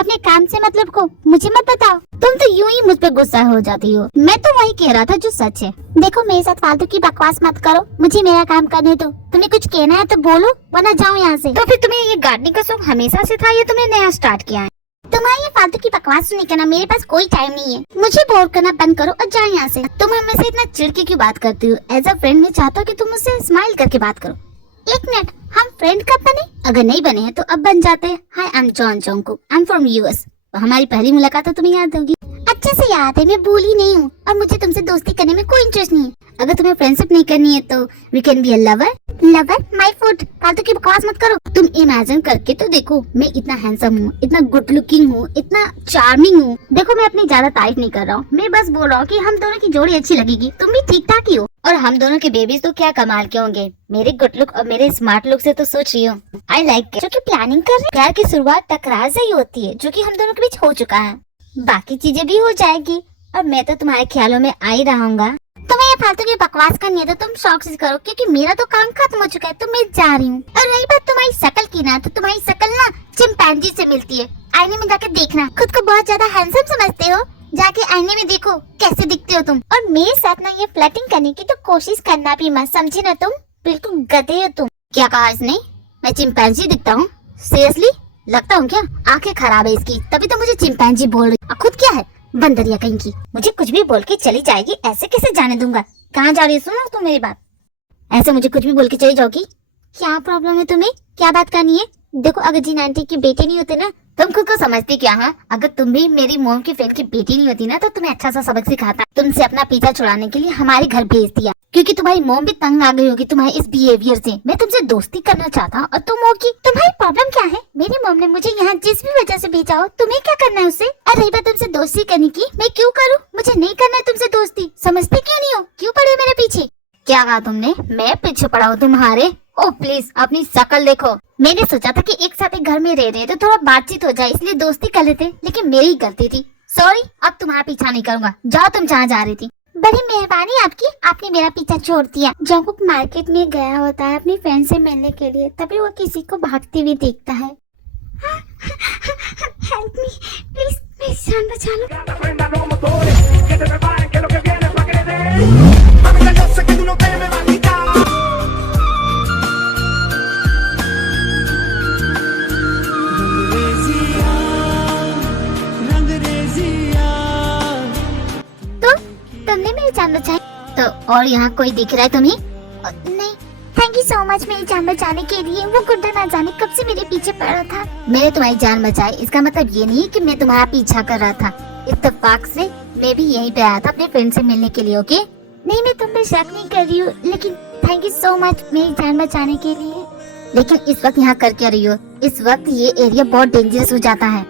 अपने काम से मतलब को मुझे मत बताओ, तुम तो यूं ही मुझ पे गुस्सा हो जाती हो। मैं तो वही कह रहा था जो सच है। देखो मेरे साथ फालतू की बकवास मत करो, मुझे मेरा काम करने दो। तुम्हें कुछ कहना है तो बोलो, वरना जाओ यहाँ से। तो फिर तुम्हें ये गार्डनिंग का शौक हमेशा से था या तुमने नया स्टार्ट किया है? तुम्हारी ये फालतू की बकवास सुनने का ना मेरे पास कोई टाइम नहीं है। मुझे बोर करना बंद करो और जाओ यहाँ से। तुम हमें से इतना चिढ़ के क्यों बात करती हो? एज अ फ्रेंड मैं चाहता हूँ कि तुम मुझसे स्माइल करके बात करो। एक मिनट, हम फ्रेंड कब बने? अगर नहीं बने हैं तो अब बन जाते हैं। Hi, I am John Jungkook, I am from US. हमारी पहली मुलाकात तो तुम्हें याद होगी। अच्छे से याद है, मैं भूली नहीं हूँ और मुझे तुमसे दोस्ती करने में कोई इंटरेस्ट नहीं है। अगर तुम्हें फ्रेंडशिप नहीं करनी है तो we can be a lover. Lover? My foot, फालतू की बकवास मत करो। तुम इमेजिन करके तो देखो, मैं इतना हैंडसम हूँ, इतना गुड लुकिंग हूँ, इतना चार्मिंग हूँ। देखो मैं अपनी ज्यादा तारीफ नहीं कर रहा हूँ, मैं बस बोल रहा हूँ कि हम दोनों की जोड़ी अच्छी लगेगी। तुम भी ठीक ठाक ही हो और हम दोनों के बेबीज तो क्या कमाल के होंगे। मेरे गुड लुक और मेरे स्मार्ट लुक से तो सोच रही हूँ। आई लाइक जो कि प्लानिंग कर रहे। प्यार की शुरुआत टकरार से ही होती है, जो कि हम दोनों के बीच हो चुका है। बाकी चीजें भी हो जाएगी और मैं तो तुम्हारे ख्यालों में आ ही रहूंगा। तुम्हें ये फालतू की बकवास करनी है तो तुम शौक से करो, क्योंकि मेरा तो काम खत्म हो चुका है, तो मैं जा रही हूँ। और रही बात तुम्हारी शकल की ना, तो तुम्हारी शकल ना चिंपैंजी से मिलती है। आईने में जाके देखना, खुद को बहुत ज्यादा हैंडसम समझते हो, जाके आईने में देखो कैसे दिखते हो तुम। और मेरे साथ ना ये फ्लर्टिंग करने की तो कोशिश करना भी मत, समझी ना तुम? बिल्कुल गधे हो तुम। क्या कहा इसने? मैं चिंपैंजी दिखता हूँ? सीरियसली लगता हूँ क्या? आंखें खराब है इसकी, तभी तो मुझे चिंपैंजी बोल रही। खुद क्या है, बंदरिया कहीं की। मुझे कुछ भी बोल के चली जाएगी, ऐसे कैसे जाने दूंगा? कहाँ जा रही है? सुनो तुम मेरी बात, ऐसे मुझे कुछ भी बोल के चली जाओगी? क्या प्रॉब्लम है तुम्हें? क्या बात करनी है? देखो अगर जीन आंटी की बेटी नहीं होते ना, तुम खुद को समझती क्या? हाँ, अगर तुम भी मेरी मोम की फ्रेंड की बेटी नहीं होती ना, तो तुम्हें अच्छा सा सबक सिखाता। तुमसे अपना पीछा छुड़ाने के लिए हमारे घर भेज दिया, क्योंकि तुम्हारी मोम भी तंग आ गई होगी तुम्हारे इस बिहेवियर से। मैं तुमसे दोस्ती करना चाहता और तुम हो कि तुम्हारी प्रॉब्लम क्या है? मेरी मोम ने मुझे यहाँ जिस भी वजह से भेजा हो, तुम्हें क्या करना है उससे? और रही बात तुमसे दोस्ती करने की, मैं क्यों करूँ? मुझे नहीं करना है तुमसे दोस्ती। समझते क्यों नहीं हो? क्यों पड़े मेरे पीछे? क्या कहा तुमने? मैं पीछे पड़ा हूँ तुम्हारे? ओ प्लीज अपनी शक्ल देखो। मैंने सोचा था कि एक साथ एक घर में रह रहे तो थोड़ा बातचीत हो जाए, इसलिए दोस्ती कर लेते, लेकिन मेरी गलती थी। सॉरी, अब तुम्हारा पीछा नहीं करूंगा। जाओ तुम जहाँ जा रही थी। बड़ी मेहरबानी आपकी, आपने मेरा पीछा छोड़ दिया। जोंगकुक मार्केट में गया होता है अपनी फ्रेंड से मिलने के लिए, तभी वो किसी को भागते हुए देखता है। हेल्प मी प्लीज, मेरी जान बचा लो। तुमने मेरी जान बचाई तो और यहाँ कोई दिख रहा है तुम्हें? नहीं, थैंक यू सो मच मेरी जान बचाने के लिए। वो गुड्डा ना जाने कब से मेरे पीछे पड़ रहा था। मैंने तुम्हारी जान बचाई, इसका मतलब ये नहीं कि मैं तुम्हारा पीछा कर रहा था। इत्तेफाक से मैं भी यहीं पे आया था अपने फ्रेंड से मिलने के लिए। ओके? नहीं, मैं तुम पे शक नहीं कर रही हूँ, लेकिन थैंक यू सो मच मेरी जान बचाने के लिए। लेकिन इस वक्त यहाँ कर क्या रही हो? इस वक्त ये एरिया बहुत डेंजरस हो जाता है।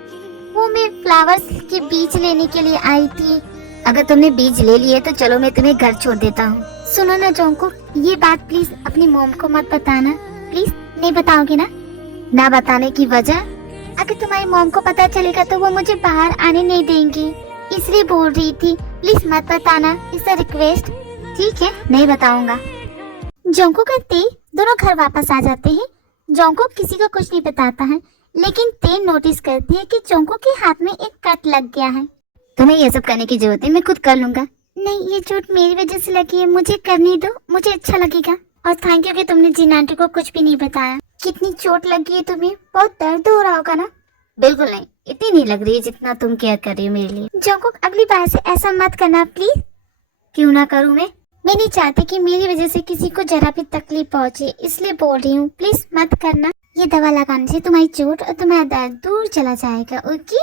वो मैं फ्लावर्स के बीज लेने के लिए आई थी। अगर तुमने बीज ले लिए तो चलो मैं तुम्हें घर छोड़ देता हूँ। सुनो ना जोंगकुक, ये बात प्लीज अपनी मॉम को मत बताना। प्लीज, नहीं बताओगे ना? ना बताने की वजह? अगर तुम्हारी मॉम को पता चलेगा तो वो मुझे बाहर आने नहीं देंगी, इसलिए बोल रही थी। प्लीज मत बताना, इट्स अ रिक्वेस्ट। ठीक है, नहीं बताऊंगा। जोंगकुक करते दोनों घर वापस आ जाते हैं। जोंगकुक किसी को कुछ नहीं बताता है, लेकिन ते नोटिस करती है कि जोंगकुक के हाथ में एक कट लग गया है। तुम्हें ये सब करने की जरूरत है, मैं खुद कर लूंगा। नहीं, ये चोट मेरी वजह से लगी है, मुझे करने दो, मुझे अच्छा लगेगा। और थैंक यू कि तुमने जीन आंटी को कुछ भी नहीं बताया। कितनी चोट लगी है तुम्हें? बहुत दर्द हो रहा होगा ना? बिल्कुल नहीं, इतनी नहीं लग रही है जितना तुम केयर कर रही हो मेरे लिए। जोंगकुक अगली बार से ऐसा मत करना प्लीज। क्यों ना करूँ मैं नहीं चाहती कि मेरी वजह से किसी को जरा भी तकलीफ पहुँचे, इसलिए बोल रही हूँ, प्लीज मत करना। ये दवा लगाने से तुम्हारी चोट और तुम्हारा दर्द दूर चला जाएगा। ओके?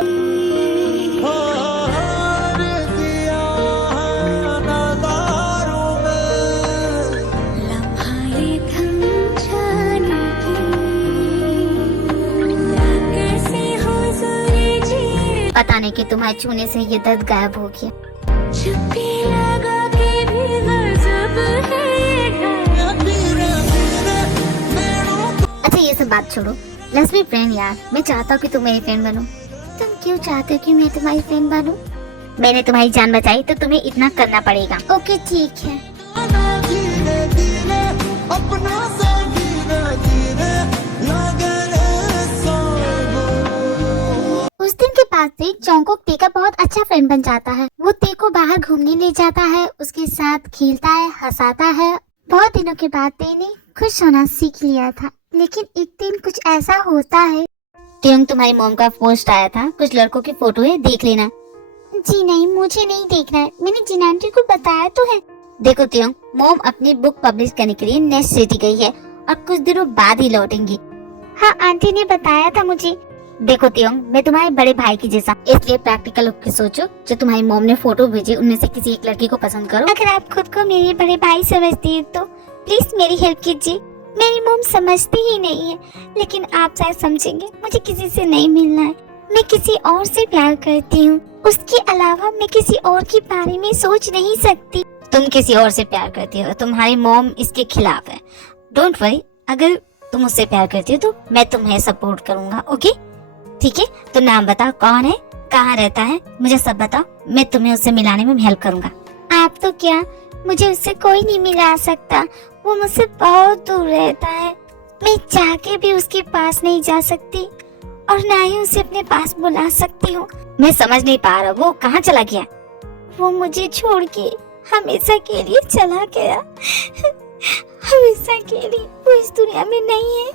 पता नहीं कि तुम्हारे छूने से ये दर्द गायब हो गया। अच्छा ये सब बात छोड़ो, लेट्स बी फ्रेंड यार। मैं चाहता हूँ कि तुम मेरी फ्रेंड बनो। तुम क्यों चाहते हो कि मैं तुम्हारी फ्रेंड बनूं? मैंने तुम्हारी जान बचाई तो तुम्हें इतना करना पड़ेगा। ओके ठीक है। उस दिन के बाद से जोंगकुक ते का बहुत अच्छा फ्रेंड बन जाता है। वो ते को बाहर घूमने ले जाता है, उसके साथ खेलता है, हंसाता है। बहुत दिनों के बाद ते ने खुश होना सीख लिया था, लेकिन एक दिन कुछ ऐसा होता है त्योंग तुम्हारी मॉम का पोस्ट आया था, कुछ लड़कों की फोटो है, देख लेना। जी नहीं, मुझे नहीं देखना है, मैंने जिन आंटी को बताया तो है। देखो त्योंग, मॉम अपनी बुक पब्लिश करने के लिए नेक्स्ट सिटी गई है और कुछ दिनों बाद ही लौटेंगी। हाँ, आंटी ने बताया था मुझे। देखो त्योंग, मैं तुम्हारे बड़े भाई की जैसा, इसलिए प्रैक्टिकल होकर सोचो। जो तुम्हारी मॉम ने फोटो भेजी उनमें से किसी एक लड़की को पसंद करो। अगर आप खुद को मेरे बड़े भाई समझती हैं तो प्लीज मेरी हेल्प कीजिए। मेरी मॉम समझती ही नहीं है, लेकिन आप शायद समझेंगे। मुझे किसी से नहीं मिलना है, मैं किसी और से प्यार करती हूँ। उसके अलावा मैं किसी और के बारे में सोच नहीं सकती। तुम किसी और से प्यार करती हो, तुम्हारी मॉम इसके खिलाफ है। डोंट वरी, अगर तुम उससे प्यार करती हो तो मैं तुम्हें सपोर्ट करूंगा। ओके ठीक है, तो नाम बताओ, कौन है, कहाँ रहता है, मुझे सब बताओ, मैं तुम्हें उससे मिलाने में हेल्प करूंगा। आप तो क्या, मुझे उससे कोई नहीं मिला सकता, वो मुझसे बहुत दूर रहता है। मैं चाह के भी उसके पास नहीं जा सकती और ना ही उसे अपने पास बुला सकती हूँ। मैं समझ नहीं पा रहा, वो कहाँ चला गया? वो मुझे छोड़ के हमेशा के लिए चला गया। हमेशा के लिए वो इस दुनिया में नहीं है।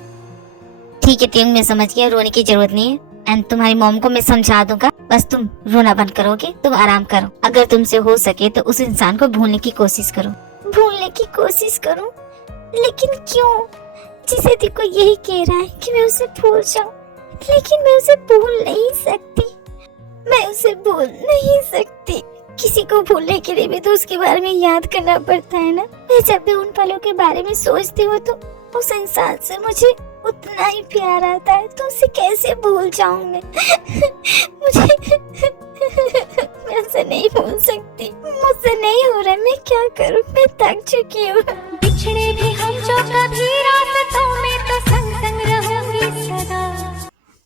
ठीक है त्योंग, मैं समझ गया, रोने की जरूरत नहीं है। एंड तुम्हारी मॉम को मैं समझा दूंगा, बस तुम रोना बंद करोगे, तुम आराम करो। अगर तुमसे हो सके तो उस इंसान को भूलने की कोशिश करो। भूलने की कोशिश करूं? लेकिन क्यों? जिसे देखो यही कह रहा है कि मैं उसे भूल जाऊं, लेकिन मैं उसे भूल नहीं सकती। मैं उसे भूल नहीं सकती। किसी को भूलने के लिए भी तो उसके बारे में याद करना पड़ता है ना। मैं जब भी उन पलों के बारे में सोचती हूँ तो उस इंसान से मुझे उतना ही प्यार आता है, तो उसे कैसे भूल जाऊं मैं? मुझे मैं उसे नहीं भूल सकती, मुझसे नहीं हो रहा, मैं क्या करूं? मैं थक चुकी हूँ। बिछड़े भी हम जो कभी रास्तों में तो संग संग रहूंगी सदा।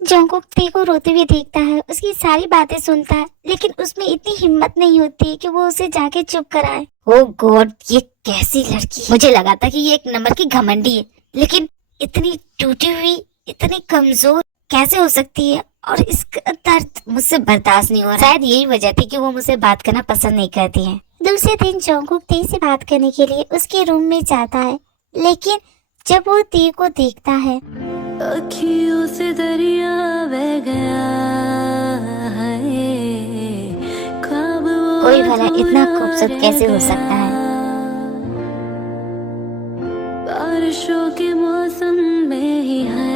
जंगकुक टी को रोते हुए देखता है, उसकी सारी बातें सुनता है, लेकिन उसमें इतनी हिम्मत नहीं होती कि वो उसे जाके चुप कराए। ओह गॉड, ये कैसी लड़की! मुझे लगा था कि ये एक नंबर की घमंडी है, लेकिन इतनी टूटी हुई, इतनी कमजोर कैसे हो सकती है? और इसका दर्द मुझसे बर्दाश्त नहीं हो रहा। शायद यही वजह थी कि वो मुझसे बात करना पसंद नहीं करती है। दूसरे दिन जंगकुक टी से बात करने के लिए उसके रूम में जाता है, लेकिन जब वो टी को देखता है, अखियों से दरिया बह गया है, ख्वाब वो कोई भला इतना खूबसूरत कैसे हो सकता है? बारिशों के मौसम में ही है,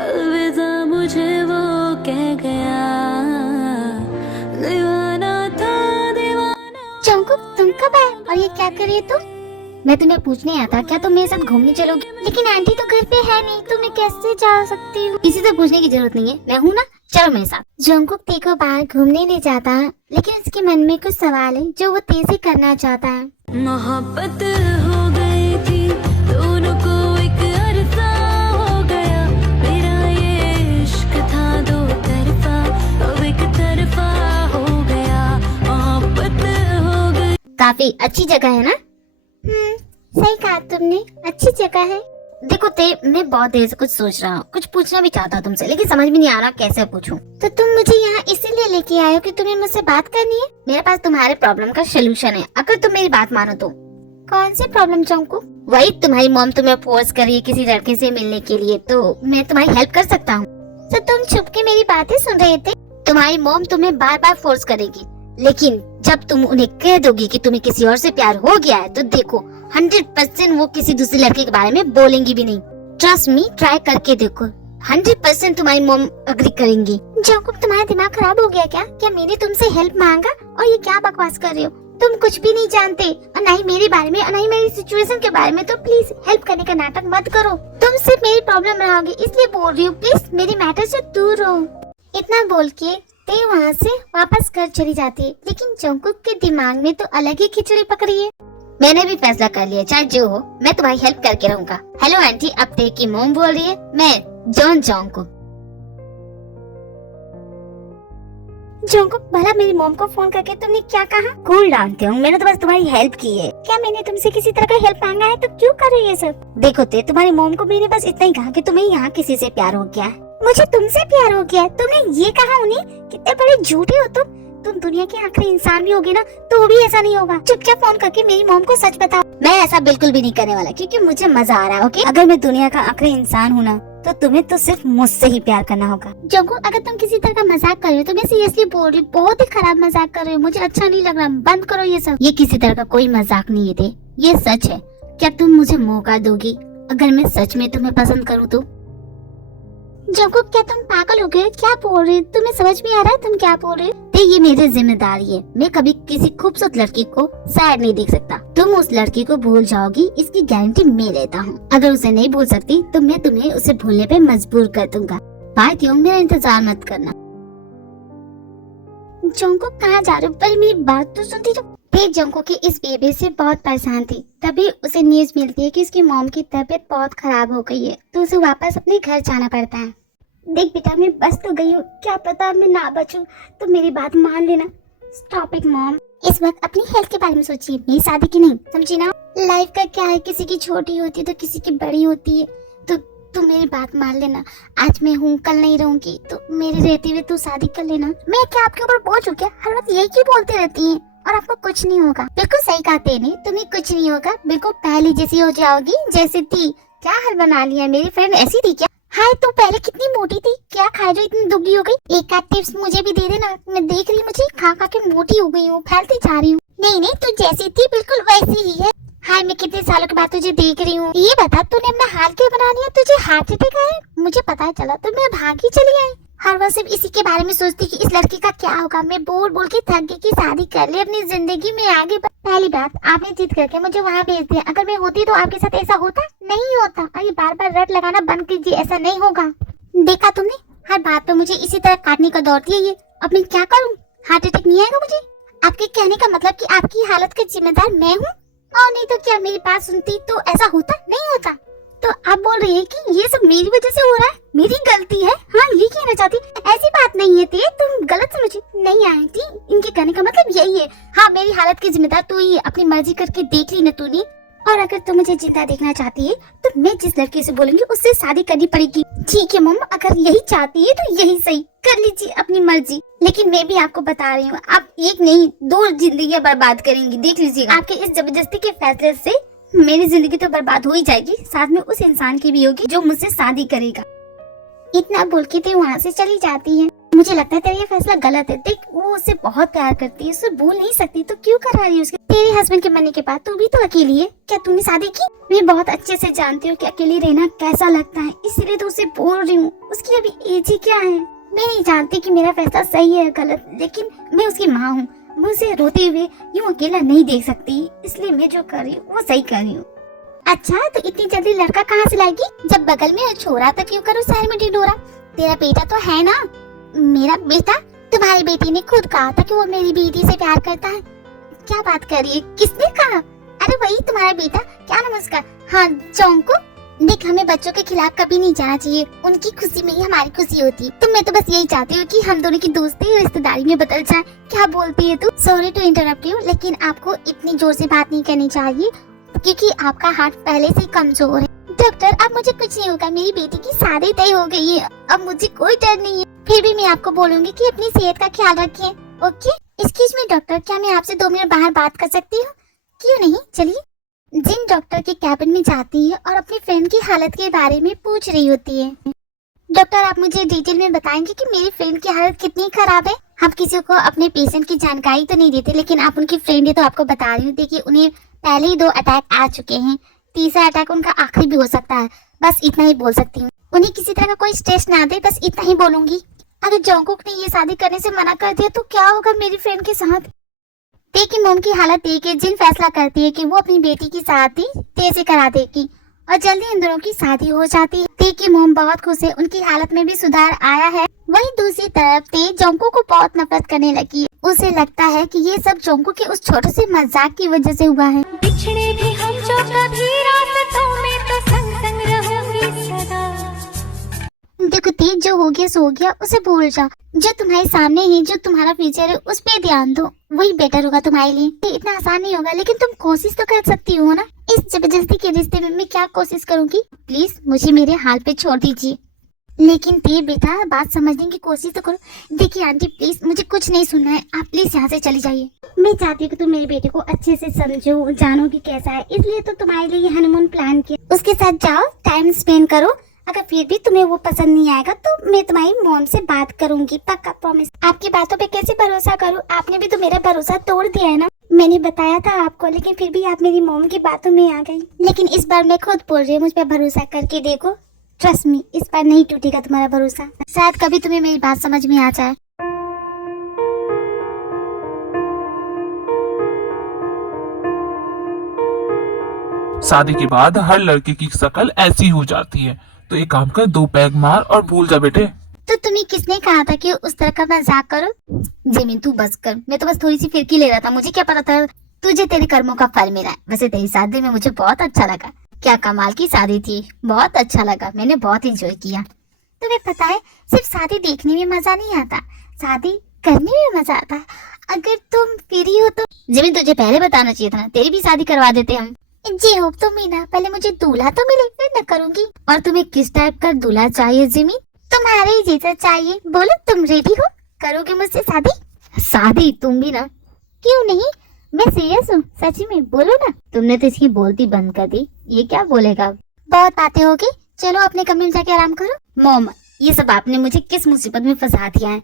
अलविदा मुझे वो कह गया, दीवाना था दीवाना। जंगकुक तुम कब आए और ये क्या कर रही है तुम? मैं तुम्हें पूछने आया था, क्या तुम मेरे साथ घूमने चलोगी? लेकिन आंटी तो घर पे है नहीं, तो मैं कैसे जा सकती हूँ? किसी से पूछने की जरूरत नहीं है, मैं हूँ ना, चलो मेरे साथ। जंगकुक टी को बाहर घूमने ले जाता है, लेकिन उसके मन में कुछ सवाल है जो वो टी से करना चाहता है। मोहब्बत हो गई थी दोनों को, एक अरसा हो गया, मेरा ये इश्क था दो तरफा, अब एक तरफा हो गया, मोहब्बत हो गई। काफी अच्छी जगह है ना? सही कहा तुमने, अच्छी जगह है। देखो ते, मैं बहुत देर से कुछ सोच रहा हूँ, कुछ पूछना भी चाहता हूँ तुमसे, लेकिन समझ में नहीं आ रहा कैसे पूछूं। तो तुम मुझे यहाँ इसीलिए लेके आए हो कि तुम्हें मुझसे बात करनी है? मेरे पास तुम्हारे प्रॉब्लम का सोल्यूशन है, अगर तुम मेरी बात मानो तो। कौन सी प्रॉब्लम जंगकुक? वही तुम्हारी मॉम तुम्हें फोर्स कर रही है किसी लड़के से मिलने के लिए, तो मैं तुम्हारी हेल्प कर सकता हूँ। तो तुम छुप के मेरी बातें सुन रहे थे? तुम्हारी मॉम तुम्हें बार बार फोर्स करेगी, लेकिन जब तुम उन्हें कह दोगी कि तुम्हें किसी और से प्यार हो गया है, तो देखो 100% वो किसी दूसरे लड़के के बारे में बोलेंगी भी नहीं। ट्रस्ट मी, ट्राई करके देखो, 100% तुम्हारी मॉम अग्री करेंगी। जंगकुक तुम्हारा दिमाग खराब हो गया क्या? क्या मैंने तुमसे हेल्प मांगा और ये क्या बकवास कर रहे हो? तुम कुछ भी नहीं जानते, और ना ही मेरे बारे में, और ना ही मेरी सिचुएशन के बारे में, तो प्लीज हेल्प करने का नाटक मत करो। तुम सिर्फ मेरी प्रॉब्लम रहोगे, इसलिए बोल रही हूँ, प्लीज मेरी मैटर से दूर रहो। इतना बोल के ते वहाँ से वापस घर चली जाती है, लेकिन जंगकुक के दिमाग में तो अलग ही खिचड़ी पक रही है। मैंने भी फैसला कर लिया, चाहे जो हो मैं तुम्हारी हेल्प करके रहूंगा। हेलो आंटी, अब ते की मॉम बोल रही है, मैं जॉन जंगकुक। जंगकुक, भला मेरी मॉम को फोन करके तुमने क्या कहा? कूल डाउन त्योंग, मैंने तो बस तुम्हारी हेल्प की है। क्या मैंने तुमसे किसी तरह का हेल्प मांगा है? तो क्यों कर रही है सब? देखो ते, तुम्हारी मॉम को मैंने बस इतना ही कहा कि तुम्हें यहाँ किसी से प्यार हो गया है। मुझे तुमसे प्यार हो गया? तुमने ये कहा उन्हें? कितने बड़े झूठे हो तुम। तुम दुनिया के आखिरी इंसान भी होगे ना तो भी ऐसा नहीं होगा। चुपचाप फोन करके मेरी मॉम को सच बताओ। मैं ऐसा बिल्कुल भी नहीं करने वाला क्योंकि मुझे मजा आ रहा है। ओके, अगर मैं दुनिया का आखिरी इंसान हूँ ना तो तुम्हें तो सिर्फ मुझसे ही प्यार करना होगा। जोंगो, अगर तुम किसी तरह का मजाक कर रहे हो तो मैं सीरियसली बोल रही हूँ, बहुत ही खराब मजाक कर रहे हो, मुझे अच्छा नहीं लग रहा, बंद करो ये सब। ये किसी तरह का कोई मजाक नहीं है, ये सच है। क्या तुम मुझे मौका दोगी अगर मैं सच में तुम्हें पसंद करूँ तो? जोंगो, क्या तुम पागल हो गए? क्या बोल रहे? तुम्हें समझ में आ रहा है तुम क्या बोल रहे? ये मेरी जिम्मेदारी है, मैं कभी किसी खूबसूरत लड़की को सैड नहीं देख सकता। तुम उस लड़की को भूल जाओगी इसकी गारंटी मैं लेता हूँ। अगर उसे नहीं भूल सकती तो मैं तुम्हें उसे भूलने पे मजबूर कर दूंगा। बाय क्यों, मेरा इंतजार मत करना। जोंगो, कहाँ जा रहे हो? पहले मेरी बात तो सुनती जाओ। जोंगो की इस बेबी से बहुत परेशान थी, तभी उसे न्यूज मिलती है कि उसकी मॉम की तबीयत बहुत खराब हो गई है, तो उसे वापस अपने घर जाना पड़ता है। देख बेटा, मैं बच तो गई हूँ, क्या पता मैं ना बचूं, तो मेरी बात मान लेना। स्टॉप इट मॉम, इस वक्त अपनी हेल्थ के बारे में सोचिए, मेरी शादी की नहीं, समझी ना? लाइफ का क्या है, किसी की छोटी होती है तो किसी की बड़ी होती है, तो तू मेरी बात मान लेना। आज मैं हूँ, कल नहीं रहूंगी, तो मेरे रहते हुए तू शादी कर लेना। मैं क्या आपके ऊपर बोझ हूँ क्या? हर वक्त यही क्यों बोलती रहती है और आपको कुछ नहीं होगा? बिल्कुल सही कहा तेने, तुम्हें कुछ नहीं होगा, बिल्कुल पहले जैसी हो जाओगी जैसी थी। क्या हाल बना लिया, मेरी फ्रेंड ऐसी थी क्या? हाय, तू पहले कितनी मोटी थी, क्या खा जो इतनी दुबली हो गई? एक आध टिप्स मुझे भी दे देना, मैं देख रही मुझे खा खा के मोटी हो गई हूँ, फैलती जा रही हूँ। नहीं, तू जैसी थी बिल्कुल वैसी ही है। हाय, मैं कितने सालों के बाद तुझे देख रही हूँ। ये बता, तूने अपना हाल क्या बना लिया? तुझे हार्ट अटैक आया? मुझे पता चला तो मैं भागी चली आई। हर वक्त सिर्फ इसी के बारे में सोचती कि इस लड़की का क्या होगा। मैं बोल बोल के थक गई कि शादी कर ले, अपनी जिंदगी में आगे बढ़। पहली बात, आपने जिद करके मुझे वहाँ भेज दिया, अगर मैं होती तो आपके साथ ऐसा होता नहीं होता। और ये बार बार रट लगाना बंद कीजिए, ऐसा नहीं होगा। देखा तुमने, हर बात पे मुझे इसी तरह काटने का दौड़ती है ये। अब मैं क्या करूँ? हार्ट अटैक नहीं आएगा मुझे? आपके कहने का मतलब कि आपकी हालत का जिम्मेदार मैं हूँ? और नहीं तो क्या मेरी बात सुनती तो ऐसा होता नहीं होता? तो आप बोल रही है कि ये सब मेरी वजह से हो रहा है, मेरी गलती है? हाँ, ये कहना चाहती? ऐसी बात नहीं है, तुम गलत समझी। नहीं आंटी, इनके कहने का मतलब यही है। हाँ, मेरी हालत की जिम्मेदार तू ही है, अपनी मर्जी करके देख ली न तूने। और अगर तू मुझे जिंदा देखना चाहती है तो मैं जिस लड़की से बोलूंगी उससे शादी करनी पड़ेगी। ठीक है मम, अगर यही चाहती है तो यही सही, कर लीजिए अपनी मर्जी। लेकिन मैं भी आपको बता रही हूँ, आप एक नहीं 2 जिंदगियां बर्बाद करेंगी, देख लीजिएगा। आपके इस जबरदस्ती के फैसले से मेरी जिंदगी तो बर्बाद हो ही जाएगी, साथ में उस इंसान की भी होगी जो मुझसे शादी करेगा। इतना बोल के तो वहाँ से चली जाती है। मुझे लगता है तेरा ये फैसला गलत है। देख, वो उससे बहुत प्यार करती है, उससे भूल नहीं सकती, तो क्यों करा रही है उसके? तेरे हस्बैंड के मरने के बाद तू भी तो अकेली है, क्या तूने शादी की? मैं बहुत अच्छे से जानती हूँ कि अकेली रहना कैसा लगता है, इसीलिए तो उसे बोल रही हूँ। उसकी अभी एज ही क्या है? मैं नहीं जानती कि मेरा फैसला सही है गलत, लेकिन मैं उसकी माँ हूँ, मैं उसे रोते हुए यूँ अकेला नहीं देख सकती, इसलिए मैं जो कर रही हूँ वो सही कर रही हूँ। अच्छा, तो इतनी जल्दी लड़का कहाँ से लाएगी जब बगल में छोरा तो क्यों करो शहर में ढिंढोरा? तेरा बेटा तो है ना? मेरा बेटा? तुम्हारी बेटी ने खुद कहा था कि वो मेरी बेटी से प्यार करता है। क्या बात कर रही है? किसने कहा? अरे वही तुम्हारा बेटा, क्या नाम उसका? हाँ, जोंको। देख, हमें बच्चों के खिलाफ कभी नहीं जाना चाहिए, उनकी खुशी में ही हमारी खुशी होती है। तो मैं तो बस यही चाहती हूँ कि हम दोनों की दोस्ती रिश्तेदारी में बदल जाए। क्या बोलती है तू? सॉरी टू इंटरप्ट यू, लेकिन आपको इतनी जोर से बात नहीं करनी चाहिए क्योंकि आपका हार्ट पहले से कमजोर है। डॉक्टर, अब मुझे कुछ नहीं होगा, मेरी बेटी की शादी तय हो गई है, अब मुझे कोई डर नहीं है। फिर भी मैं आपको बोलूंगी कि अपनी सेहत का ख्याल रखिए, ओके? एक्सक्यूज मी डॉक्टर, क्या मैं आपसे 2 मिनट बाहर बात कर सकती हूँ? क्यों नहीं, चलिए। जिन डॉक्टर के कैबिन में जाती है और अपनी फ्रेंड की हालत के बारे में पूछ रही होती है। डॉक्टर, आप मुझे डिटेल में बताएंगे कि मेरी फ्रेंड की हालत कितनी खराब है? हम किसी को अपने पेशेंट की जानकारी तो नहीं देते, लेकिन आप उनकी फ्रेंड है तो आपको बता रही हूँ। देखिए, उन्हें पहले ही 2 अटैक आ चुके हैं, तीसरा अटैक उनका आखिरी भी हो सकता है। बस इतना ही बोल सकती हूँ। उन्हें किसी तरह का कोई स्ट्रेस ना दे, बस इतना ही बोलूंगी। अगर जोंगकुक ने ये शादी करने से मना कर दिया तो क्या होगा मेरी फ्रेंड के साथ? देखिए, मोम की हालत देख के जिन फैसला करती है कि वो अपनी बेटी की शादी तेज से करा देगी और जल्दी इन दोनों की शादी हो जाती है। देखिए, मोम बहुत खुश है, उनकी हालत में भी सुधार आया है। वहीं दूसरी तरफ ते जोंगकुक को बहुत नफरत करने लगी। उसे लगता है कि ये सब जोंगकुक के उस छोटे से मजाक की वजह से हुआ है। बिछड़े भी हम जो कभी रास्तों में तो संग संग रहूंगी सदा। देखो ते, जो हो गया सो हो गया, उसे भूल जा। जो तुम्हारे सामने है, जो तुम्हारा फ्यूचर है, उस पे ध्यान दो, वही बेटर होगा तुम्हारे लिए। ये इतना आसान नहीं होगा, लेकिन तुम कोशिश तो कर सकती हो ना। इस जबरदस्ती के रिश्ते में मैं क्या कोशिश करूंगी? प्लीज मुझे मेरे हाल पे छोड़ दीजिए। लेकिन ते बेटा बात समझने की कोशिश तो करो। देखिए आंटी प्लीज, मुझे कुछ नहीं सुनना है, आप प्लीज यहाँ से चली जाइए। मैं चाहती हूँ कि तुम मेरे बेटे को अच्छे से समझो, जानो कि कैसा है, इसलिए तो तुम्हारे लिए हनीमून प्लान किया। उसके साथ जाओ, टाइम स्पेंड करो। अगर फिर भी तुम्हें वो पसंद नहीं आएगा तो मैं तुम्हारी मॉम से बात करूंगी, पक्का प्रॉमिस। आपकी बातों पे कैसे भरोसा करूँ? आपने भी तो मेरा भरोसा तोड़ दिया है ना। मैंने बताया था आपको, लेकिन फिर भी आप मेरी मॉम की बातों में आ गई। लेकिन इस बार मैं खुद बोल रही हूँ, मुझ पर भरोसा करके देखो। ट्रस्ट मी, इस बार नहीं टूटेगा तुम्हारा भरोसा। शायद कभी तुम्हें मेरी बात समझ में आ जाए। शादी के बाद हर लड़के की शक्ल ऐसी हो जाती है, तो एक काम कर, 2 पैग मार और भूल जा बेटे। तो तुम्हें किसने कहा था कि उस तरह का मजाक करो? जिमिन तू बस कर, मैं तो बस थोड़ी सी फिरकी ले रहा था, मुझे क्या पता था तुझे तेरे कर्मों का फल मिला है। वैसे तेरी शादी में मुझे बहुत अच्छा लगा, क्या कमाल की शादी थी, बहुत अच्छा लगा, मैंने बहुत एंजॉय किया। तुम्हें पता है सिर्फ शादी देखने में मजा नहीं आता, शादी करने में मजा आता है। अगर तुम फ्री हो तो जिमिन तुझे पहले बताना चाहिए था ना, तेरी भी शादी करवा देते हम। जी होप तो मीना, पहले मुझे दूल्हा तो मिले फिर न करूंगी। और तुम्हें किस टाइप का दूल्हा चाहिए जिमिन? तुम्हारे ही जैसा चाहिए। बोलो तुम रेडी हो, करोगे मुझसे शादी? शादी तुम भी ना? क्यों नहीं, मैं सीरियस हूँ, सच में बोलो ना। तुमने तो इसकी बोलती बंद कर दी, ये क्या बोलेगा? बहुत बातें होगी, चलो अपने कमरे में जाके आराम करो। मॉम, ये सब आपने मुझे किस मुसीबत में फंसा दिया है?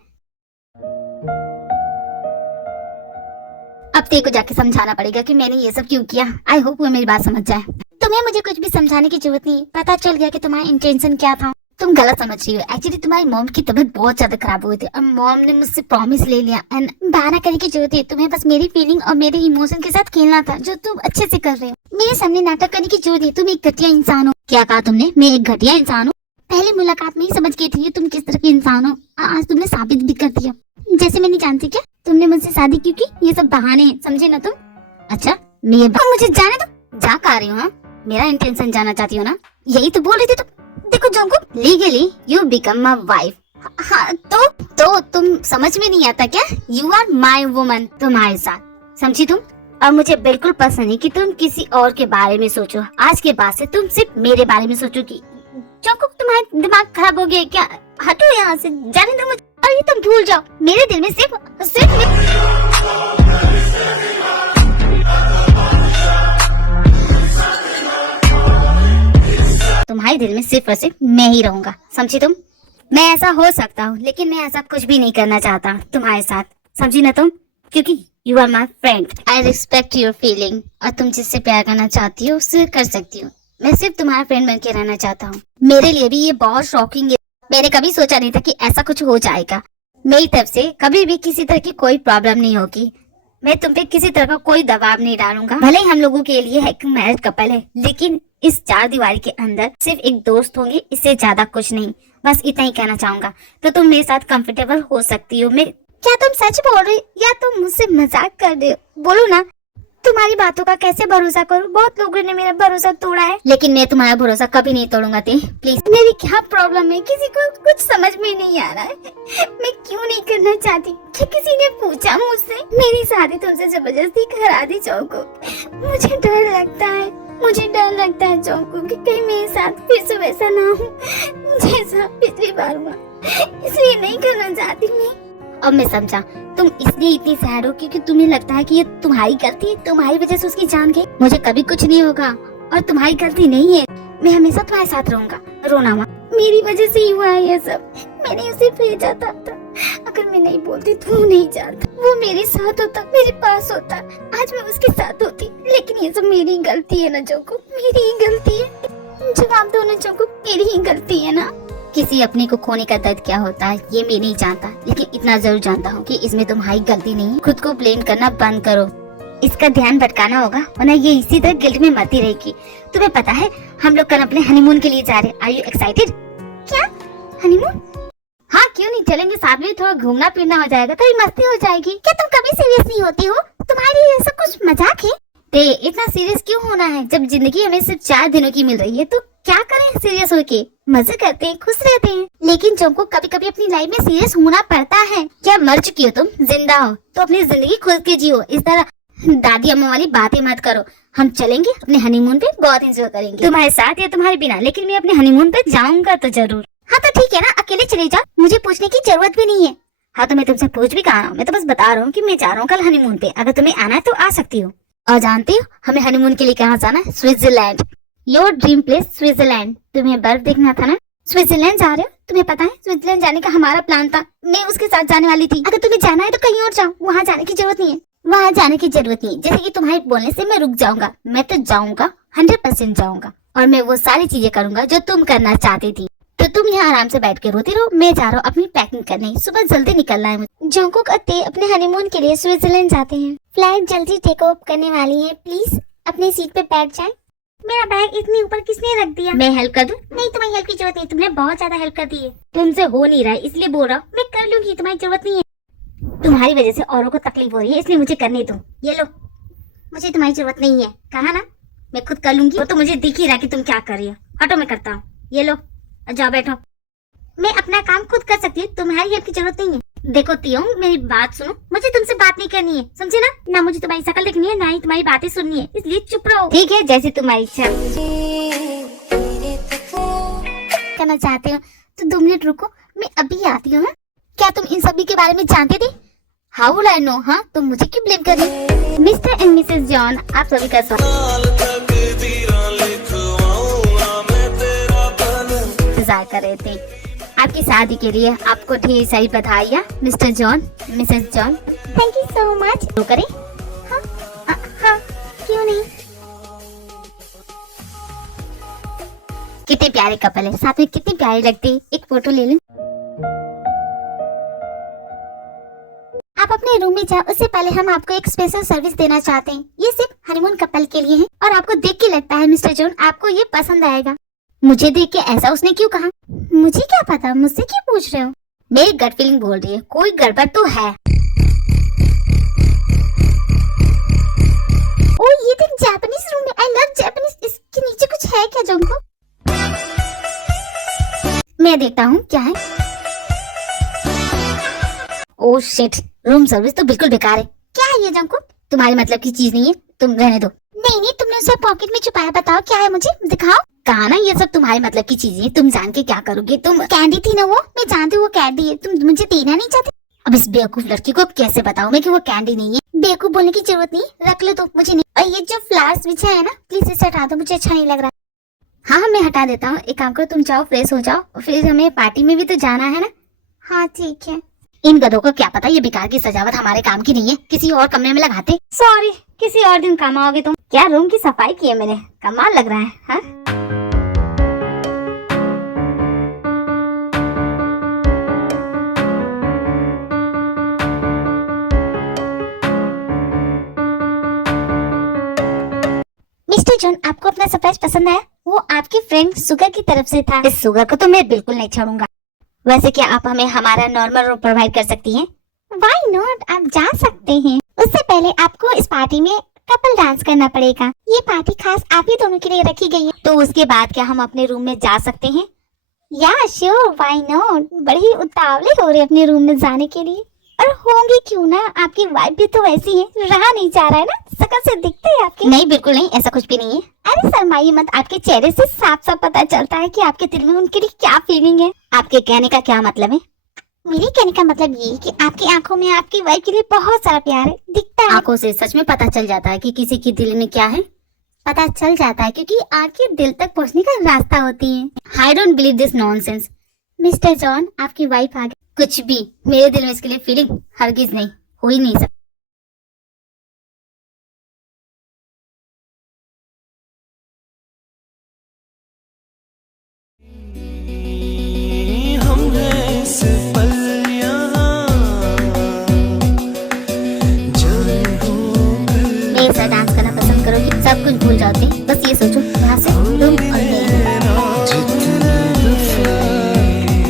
अब तेरे को जाके समझाना पड़ेगा कि मैंने ये सब क्यों किया। आई होप वो मेरी बात समझ जाए। तुम्हें मुझे कुछ भी समझाने की जरूरत नहीं, पता चल गया कि तुम्हारा इंटेंशन क्या था। तुम गलत समझ रही हो। एक्चुअली तुम्हारी मॉम की तबीयत बहुत ज्यादा खराब हुई थी और मॉम ने मुझसे प्रॉमिस ले लिया। एंड बहाना करने की जरूरत है, तुम्हें बस मेरी फीलिंग और मेरे इमोशन के साथ खेलना था, जो तुम अच्छे से कर रहे हो। मेरे सामने नाटक करने की जरूरत है, तुम एक घटिया इंसान हो। क्या कहा तुमने? मैं एक घटिया इंसान हूँ? पहली मुलाकात में ही समझ गई थी तुम किस तरह के इंसान हो, आज तुमने साबित भी कर दिया। जैसे मैं नहीं जानती क्या तुमने मुझसे शादी क्यों की? ये सब बहाने हैं, समझे ना तुम? अच्छा मैं मुझे जाने दो, जा कर रही हूँ। हाँ? मेरा इंटेंशन जानना चाहती हो ना? यही तो बोल रही थी तुम। देखो Jungkook, legally you become my wife. हाँ तो तुम समझ में नहीं आता क्या? यू आर माय वुमन, तुम्हारे साथ, समझी तुम? और मुझे बिल्कुल पसंद नहीं कि तुम किसी और के बारे में सोचो। आज के बाद से तुम सिर्फ मेरे बारे में सोचोगी। जोंगकुक तुम्हारा दिमाग खराब हो गया क्या? हटो यहाँ से, जाने दो मुझे। और ये तुम भूल जाओ, मेरे दिल में सिर्फ तुम्हारे दिल में सिर्फ और सिर्फ मैं ही रहूंगा, समझी तुम? मैं ऐसा हो सकता हूँ, लेकिन मैं ऐसा कुछ भी नहीं करना चाहता तुम्हारे साथ, समझी ना तुम? क्योंकि you are my friend, I respect your feeling. और तुम जिससे प्यार करना चाहती हो उससे कर सकती हो। मैं सिर्फ तुम्हारा फ्रेंड बन के रहना चाहता हूँ। मेरे लिए भी ये बहुत शॉकिंग है, मैंने कभी सोचा नहीं था कि ऐसा कुछ हो जाएगा। मेरी तरफ से कभी भी किसी तरह की कोई प्रॉब्लम नहीं होगी। मैं तुम पे किसी तरह का कोई दबाव नहीं डालूंगा। भले ही हम लोगों के लिए एक मैरिज कपल है, लेकिन इस 4 दीवारी के अंदर सिर्फ एक दोस्त होंगे, इससे ज्यादा कुछ नहीं। बस इतना ही कहना चाहूंगा। तो तुम मेरे साथ कंफर्टेबल हो सकती हो। मैं क्या तुम सच बोल रही या तुम मुझसे मजाक कर रहे हो? बोलो ना, तुम्हारी बातों का कैसे भरोसा करूं? बहुत लोगों ने मेरा भरोसा तोड़ा है, लेकिन मैं तुम्हारा भरोसा कभी नहीं तोड़ूंगा। प्लीज, मेरी क्या प्रॉब्लम है? किसी को कुछ समझ में नहीं आ रहा है। मैं क्यों नहीं करना चाहती? क्या किसी ने पूछा मुझसे? मेरी शादी तुमसे जबरदस्ती करा दी जोंको। मुझे डर लगता है जोंको कि कहीं मेरे साथ फिर से वैसा ना हो जैसा पिछली बार हुआ, इसलिए नहीं करना चाहती मैं। अब मैं समझा, तुम इसलिए इतनी सैड हो क्योंकि तुम्हें लगता है कि ये तुम्हारी गलती है, तुम्हारी वजह से उसकी जान गई। मुझे कभी कुछ नहीं होगा और तुम्हारी गलती नहीं है। मैं हमेशा तुम्हारे साथ रहूंगा। रोना मत, मेरी वजह से ही हुआ है ये सब। मैंने उसे भेजा था। अगर मैं नहीं बोलती तो वो नहीं जानता, वो मेरे साथ होता, मेरे पास होता, आज मैं उसके साथ होती। लेकिन ये सब मेरी गलती है ना जोंको, मेरी ही गलती है। जवाब दो ना जोंको, मेरी ही गलती है ना। किसी अपने को खोने का दर्द क्या होता है ये मैं नहीं जानता, लेकिन इतना जरूर जानता हूँ कि इसमें तुम्हारी गलती नहीं है। खुद को ब्लेम करना बंद करो, इसका ध्यान भटकाना होगा, वरना ये इसी तरह गिल्ट में मरती रहेगी। तुम्हें पता है हम लोग कल अपने हनीमून के लिए जा रहे हैं। Are you excited? क्या हनीमून? हाँ क्यों नहीं, चलेंगे साथ में, थोड़ा घूमना फिरना हो जाएगा, थोड़ी मस्ती हो जाएगी। क्या तुम कभी सीरियस नहीं होती हो? तुम्हारे लिए सब कुछ मजाक है? इतना सीरियस क्यों होना है? जब जिंदगी हमें सिर्फ 4 दिनों की मिल रही है तो क्या करें सीरियस होके? मजे करते हैं, खुश रहते हैं। लेकिन जोंको कभी कभी अपनी लाइफ में सीरियस होना पड़ता है। क्या मर चुकी हो तुम? जिंदा हो तो अपनी जिंदगी खुद के जियो। इस तरह दादी अम्मा वाली बातें मत करो। हम चलेंगे अपने हनीमून पे, बहुत एंजॉय करेंगे, तुम्हारे साथ या तुम्हारे बिना, लेकिन मैं अपने हनीमून पे जाऊंगा तो जरूर। हाँ तो ठीक ठीक है ना, अकेले चले जाओ, मुझे पूछने की जरूरत भी नहीं है। हाँ तो मैं तुमसे पूछ भी कहा, मैं तो बस बता रहा हूँ कि मैं जा रहा हूँ कल हनीमून पे, अगर तुम्हें आना है तो आ सकती हो। और जानती हो हमें हनीमून के लिए कहाँ जाना है? Switzerland, your dream place Switzerland. तुम्हें बर्फ देखना था ना, स्विट्जरलैंड जा रहे हो। तुम्हें पता है स्विट्जरलैंड जाने का हमारा प्लान था, मैं उसके साथ जाने वाली थी। अगर तुम्हें जाना है तो कहीं और जाओ, वहाँ जाने की जरूरत नहीं है, वहाँ जाने की जरूरत नहीं है। जैसे कि तुम्हारे बोलने से मैं रुक जाऊंगा, मैं तो जाऊंगा, 100% जाऊंगा, और मैं वो सारी चीजें करूंगा जो तुम करना चाहती थी। तो तुम यहाँ आराम से बैठ के रोती रहो, मैं जा रहा हूँ अपनी पैकिंग करने, सुबह जल्दी निकलना है मुझे। जंगकुक अत्ते अपने हनीमून के लिए स्विट्जरलैंड जाते हैं, फ्लाइट जल्दी टेक ऑफ करने वाली है, प्लीज अपनी सीट पे बैठ जाए। मेरा बैग इतने ऊपर किसने रख दिया? मैं हेल्प कर दूं? नहीं, तुम्हारी हेल्प की जरूरत नहीं, तुमने बहुत ज्यादा हेल्प कर दी है। तुमसे हो नहीं रहा है इसलिए बोल रहा हूँ, मैं कर लूंगी, तुम्हारी जरूरत नहीं है। तुम्हारी वजह से औरों को तकलीफ हो रही है, इसलिए मुझे करने दो। ये लो, मुझे तुम्हारी जरूरत नहीं है, कहा ना मैं खुद कर लूंगी। वो तो मुझे दिख ही रहा कि तुम क्या कर रही हो, हटो मैं करता हूँ। ये लो, जाओ बैठो, मैं अपना काम खुद कर सकती हूँ, तुम्हारी हेल्प की जरूरत नहीं है। देखो तियोंग, मेरी बात सुनो, मुझे तुमसे बात नहीं करनी है, समझे ना? ना मुझे तुम्हारी शक्ल देखनी है, ना ही तुम्हारी बातें सुननी है, इसलिए चुप रहो। ठीक है, जैसे तुम्हारी इच्छा। करना चाहते हो तो 2 मिनट रुको, मैं अभी आती हूँ। क्या तुम इन सभी के बारे में जानते थे? How will I know? हाँ, तुम मुझे क्यों ब्लेम कर रही? मिस्टर एंड मिसेस जॉन, आप सभी का स्वागत। इंतजार कर रहे थे आपकी शादी के लिए, आपको ढेर सारी बधाइयाँ mister John, Mrs John. Thank you so much. तो करें? हाँ, हाँ, क्यों नहीं। कितने प्यारे कपल है, साथ में कितनी प्यारी लगती है। एक फोटो ले लूं? आप अपने रूम में जाओ, उससे पहले हम आपको एक स्पेशल सर्विस देना चाहते हैं। ये सिर्फ हनीमून कपल के लिए है, और आपको देख के लगता है मिस्टर जॉन आपको ये पसंद आएगा। मुझे देख के ऐसा उसने क्यों कहा? मुझे क्या पता, मुझसे क्यों पूछ रहे हो? मेरी गट फीलिंग बोल रही है कोई गड़बड़ तो है। ओ ये तो जापानीज रूम है, आई लव जापानीज। इसके नीचे कुछ है क्या जंको? मैं देखता हूँ क्या है। ओह शिट, रूम सर्विस तो बिल्कुल बेकार है। क्या है ये जंको? तुम्हारे मतलब की चीज नहीं है, तुम रहने दो। नहीं, तुमने उसे पॉकेट में छुपाया, बताओ क्या है, मुझे दिखाओ। कहा ना ये सब तुम्हारे मतलब की चीजें हैं, तुम जान के क्या करोगे? तुम कैंडी थी ना वो, मैं जानती हूँ वो कैंडी है, तुम मुझे देना नहीं चाहते। अब इस बेवकूफ लड़की को कैसे बताऊं मैं कि वो कैंडी नहीं है? बेवकूफ बोलने की जरूरत नहीं, रख लो तो, मुझे नहीं। और ये जो फ्लावर्स बिछा है ना, प्लीज इसे हटा दो, मुझे अच्छा नहीं लग रहा। हाँ, मैं हटा देता हूँ। एक काम करो, तुम जाओ फ्रेश हो जाओ, फिर हमें पार्टी में भी तो जाना है ना। हाँ ठीक है। इन गधों को क्या पता ये बेकार की सजावट हमारे काम की नहीं है, किसी और कमरे में लगाते। सॉरी, किसी और दिन काम आओगे तुम। क्या रूम की सफाई की है मैंने, कमाल लग रहा है। हाँ? मिस्टर जॉन, आपको अपना सरप्राइज पसंद आया? वो आपकी फ्रेंड सुगर की तरफ से था। इस सुगर को तो मैं बिल्कुल नहीं छोड़ूंगा। वैसे क्या आप हमें हमारा नॉर्मल रूम प्रोवाइड कर सकती हैं? Why not? आप जा सकते हैं। उससे पहले आपको इस पार्टी में कपल डांस करना पड़ेगा। ये पार्टी खास आप ही दोनों के लिए रखी गई है। तो उसके बाद क्या हम अपने रूम में जा सकते हैं? या श्योर, व्हाई नॉट। बड़े ही उतावले हो रहे अपने रूम में जाने के लिए। और होंगे क्यों ना, आपकी वाइफ भी तो वैसी है, रहा नहीं जा रहा है ना, शकल से दिखते हैं आपके। नहीं, बिल्कुल नहीं, ऐसा कुछ भी नहीं है। अरे शर्माइए मत, आपके चेहरे से साफ साफ पता चलता है कि आपके दिल में उनके लिए क्या फीलिंग है। आपके कहने का क्या मतलब है? मेरे कहने का मतलब ये कि आपकी आंखों में आपकी वाइफ के लिए बहुत सारा प्यार है, दिखता है। आंखों से सच में पता चल जाता है कि किसी के दिल में क्या है। पता चल जाता है क्योंकि आंखें दिल तक पहुंचने का रास्ता होती है। I don't believe this nonsense. Mister John, आपकी वाइफ आ गई। कुछ भी, मेरे दिल में इसके लिए फीलिंग हरगिज नहीं, हो ही नहीं सकती। मेरे साथ डांस करना पसंद करोगी? सब कुछ भूल जाते, बस ये सोचो यहाँ से तुम और मैं।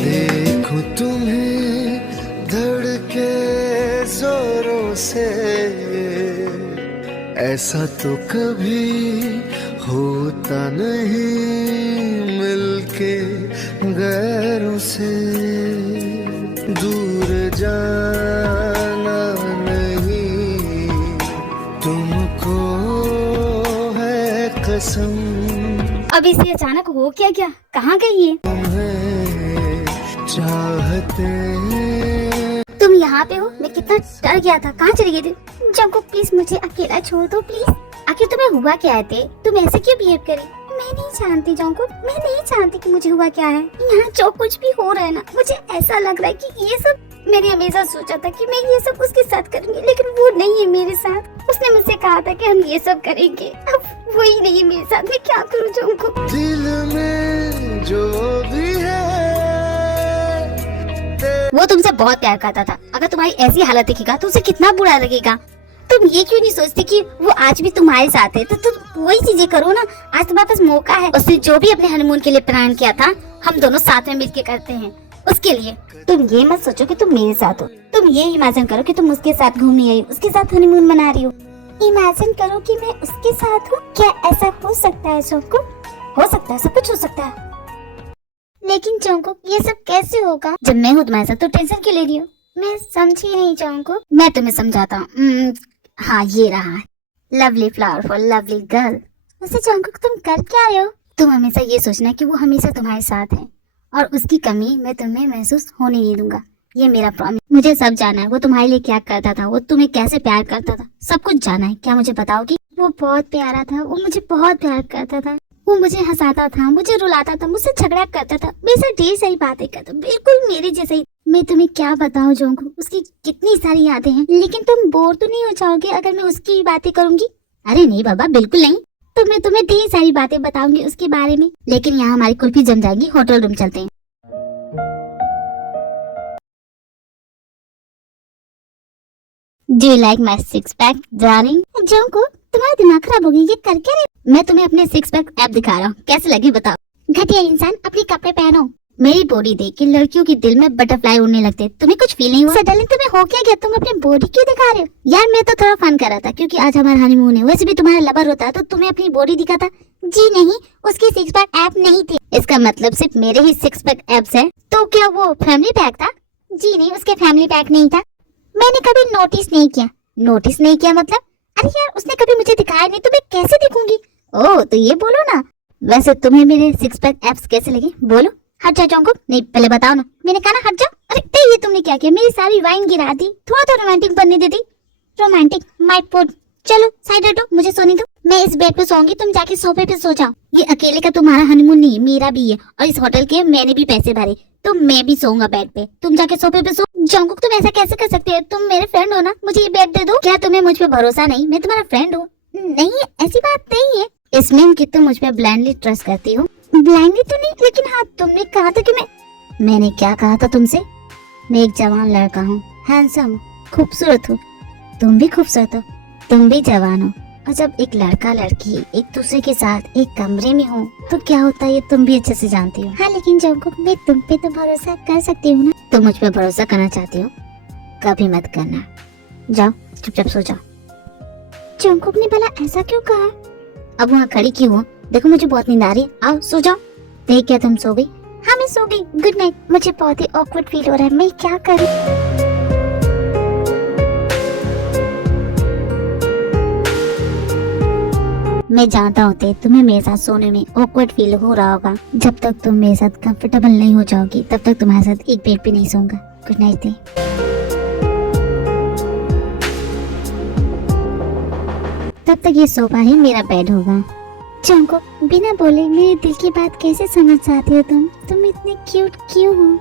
देखो तुम्हें धड़के जोरों से, ऐसा तो कभी होता नहीं मिलके गैरों से। दूर जाना नहीं तुमको है कसम। अब इसे अचानक हो क्या गया? कहाँ गई है? तुम्हें चाहते तुम यहाँ पे हो? मैं कितना डर गया था। कहाँ चली गई थी? जंकुक प्लीज मुझे अकेला छोड़ दो प्लीज। आखिर तुम्हें हुआ क्या है? तुम ऐसे क्यों बिहेव करी? मैं नहीं जानती जंकुक, मैं नहीं जानती कि मुझे हुआ क्या है। यहाँ जो कुछ भी हो रहा है ना, मुझे ऐसा लग रहा है कि ये सब मैंने हमेशा सोचा था कि मैं ये सब उसके साथ करूंगी, लेकिन वो नहीं है मेरे साथ। उसने मुझसे कहा था कि हम ये सब करेंगे, अब वही नहीं है मेरे साथ। मैं क्या करूँ जंकुक? दिल में जो भी है वो तुमसे बहुत प्यार करता था। अगर तुम्हारी ऐसी हालत दिखेगा तो उसे कितना बुरा लगेगा। तुम ये क्यों नहीं सोचती कि वो आज भी तुम्हारे साथ है? तो तुम वही चीजें करो ना। आज तुम्हारे पास मौका है। उसने जो भी अपने हनीमून के लिए प्लान किया था, हम दोनों साथ में मिलकर करते हैं उसके लिए। तुम ये मत सोचो कि तुम मेरे साथ हो। तुम ये इमेजिन करो कि तुम उसके साथ घूमने आई, उसके साथ हनीमून मना रही हो। इमेजिन करो कि मैं उसके साथ हूँ। क्या ऐसा हो सकता है जंकुक? हो सकता है, सब कुछ हो सकता है। लेकिन जंकुक ये सब कैसे होगा? जब मैं हूँ तुम्हारे साथ तो टेंशन क्यों ले रही हो? मैं समझी नहीं जंकुक। मैं तुम्हें समझाता हूँ। हाँ ये रहा है, lovely flower for lovely girl. वैसे जंकुक तुम कर क्या रहे हो? तुम हमेशा ये सोचना कि वो हमेशा तुम्हारे साथ है और उसकी कमी मैं तुम्हें महसूस होने नहीं दूंगा। ये मेरा प्रॉमिस। मुझे सब जाना है, वो तुम्हारे लिए क्या करता था, वो तुम्हें कैसे प्यार करता था, सब कुछ जाना है। क्या मुझे बताओगी? वो बहुत प्यारा था, वो मुझे बहुत प्यार करता था। वो मुझे हंसाता था, मुझे रुलाता था, मुझसे झगड़ा करता था, मेरे साथ ढेर सारी बातें करता, बिल्कुल मेरे जैसे ही। मैं तुम्हें क्या बताऊं जंकुक, उसकी कितनी सारी यादें हैं। लेकिन तुम बोर तो नहीं हो जाओगे अगर मैं उसकी बातें करूंगी? अरे नहीं बाबा, बिल्कुल नहीं। तो मैं तुम्हें ढेर सारी बातें बताऊंगी उसके बारे में। लेकिन यहाँ हमारी कुल्फी जम जाएगी। होटल रूम चलते हैं। Do you like my six pack, darling? Jungkook तुम्हारा दिमाग खराब हो गया, ये कर क्या रहे? मैं तुम्हें अपने सिक्स पैक ऐप दिखा रहा हूँ, कैसे लगी बताओ? घटिया इंसान, अपने कपड़े पहनो। मेरी बॉडी देख के लड़कियों के दिल में बटरफ्लाई उड़ने लगते। तुम्हें कुछ फील नहीं हुआ? सडनली तुम्हें हो क्या गया? तुम अपनी बॉडी क्यों दिखा रहे हो? यार मैं तो थोड़ा फन कर रहा था क्योंकि आज हमारा हनीमून है। वैसे भी तुम्हारा लवर होता है तो तुम्हें अपनी बॉडी दिखाता। जी नहीं, उसकी सिक्स पैक ऐप नहीं थी। इसका मतलब सिर्फ मेरे ही सिक्स पैक एप्स है। तो क्या वो फैमिली पैक था? जी नहीं, उसके फैमिली पैक नहीं था। मैंने कभी नोटिस नहीं किया। नोटिस नहीं किया मतलब? अरे यार उसने कभी मुझे दिखाया नहीं तो मैं कैसे दिखूंगी? ओह तो ये बोलो ना। वैसे तुम्हें मेरे सिक्स पैक एप्स कैसे लगे बोलो? हट जाओ जंकुक। नहीं पहले बताओ ना। मैंने कहा ना हट जाओ। अरे ये तुमने क्या किया? मेरी सारी वाइन गिरा दी। थोड़ा तो रोमांटिक बनने देती। Romantic my food. चलो साइड हटो, मुझे सोने दो। मैं इस बेड पे सोऊंगी, तुम जाके सोफे पे सो जाओ। ये अकेले का तुम्हारा हनीमून नहीं, मेरा भी है। और इस होटल के मैंने भी पैसे भरे, तो मैं भी सोऊंगा बेड पे। तुम जाके सोफे पे सो। जंकुक तुम ऐसा कैसे कर सकते हो? तुम मेरे फ्रेंड हो ना, मुझे ये बेड दे दो। क्या तुम्हें मुझ पे भरोसा नहीं? मैं तुम्हारा फ्रेंड हूँ। नहीं ऐसी बात नहीं है। इसमें कि तुम मुझ पे ब्लाइंडली ट्रस्ट करती हो। ब्लाइंडली तो नहीं, लेकिन हाँ तुमने कहा था कि मैंने क्या कहा था तुमसे? मैं एक जवान लड़का हूँ, हैंडसम, खूबसूरत हूँ। तुम भी खूबसूरत हो, तुम भी जवान हो। और जब एक लड़का लड़की एक दूसरे के साथ एक कमरे में हो तो क्या होता है ये तुम भी अच्छे से जानती हो। हाँ लेकिन जंकुक मैं तुम पे तो भरोसा कर सकती हूँ ना। तुम मुझ पे भरोसा करना चाहती हो? कभी मत करना। जाओ चुपचाप सो जाओ। जंकुक ने भला ऐसा क्यों कहा? अब वहाँ खड़ी क्यों हो? देखो मुझे बहुत नींद आ रही है, आओ सो जाओ। देख क्या तुम सो गई? हाँ मैं सो गई, गुड नाइट। मुझे बहुत ही ऑकवर्ड फील हो रहा है, मैं क्या करूँ? मैं जानता हूँ तुम्हें मेरे साथ सोने में ऑकवर्ड फील हो रहा होगा। जब तक तुम मेरे साथ कंफर्टेबल नहीं हो जाओगी तब तक तुम्हारे साथ एक बेड पे नहीं सोऊंगा। Good night they. तब तक ये सोफा ही मेरा बेड होगा। जंकुक बिना बोले मेरे दिल की बात कैसे समझ जाती हो तुम? तुम इतने क्यूट क्यों हो?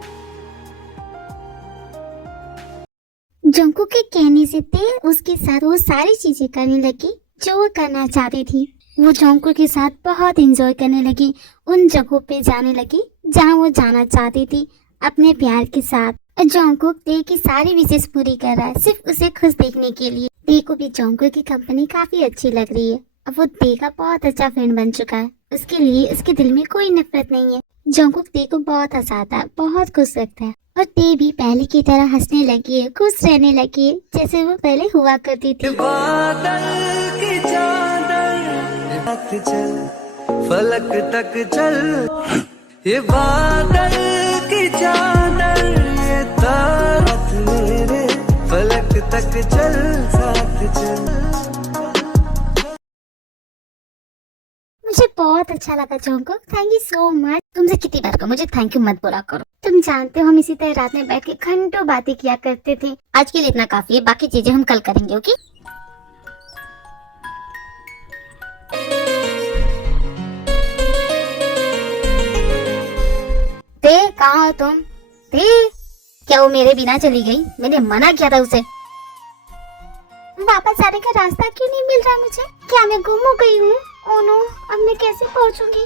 जंकुक के कहने से ते उसके साथ वो सारी चीजें करने लगी जो वो करना चाहती थी। वो जंकुक के साथ बहुत एंजॉय करने लगी, उन जगहों पे जाने लगी जहाँ वो जाना चाहती थी अपने प्यार के साथ। जंकुक ते की सारी विशेष पूरी कर रहा है सिर्फ उसे खुश देखने के लिए। ते को भी जंकुक की कंपनी काफी अच्छी लग रही है। अब वो ते का बहुत अच्छा फ्रेंड बन चुका है। उसके लिए उसके दिल में कोई नफरत नहीं है। जंकुक ते को बहुत हंसाता है, बहुत खुश रखता है और ते भी पहले की तरह हंसने लगी है, खुश रहने लगी है जैसे वो पहले हुआ करती थी। बादल की चादर तक चल, फलक तक चल, ये बादल की चादर, ये तारत मेरे, फलक तक चल, साथ चल। मुझे बहुत बहुत अच्छा लगा Jungkook, thank you so much. तुमसे कितनी बार कहूं, मुझे थैंक यू मत बोला करो। तुम जानते हो हम इसी तरह रात में बैठ के घंटों बातें किया करते थे। आज के लिए इतना काफी है, बाकी चीजें हम कल करेंगे। ओके ते कहाँ हो तुम? ते क्या वो मेरे बिना चली गई? मैंने मना किया था उसे। वापस आने का रास्ता क्यों नहीं मिल रहा मुझे? क्या मैं गुम हो गई हूँ? ओह नो, अब मैं कैसे पहुँचूंगी?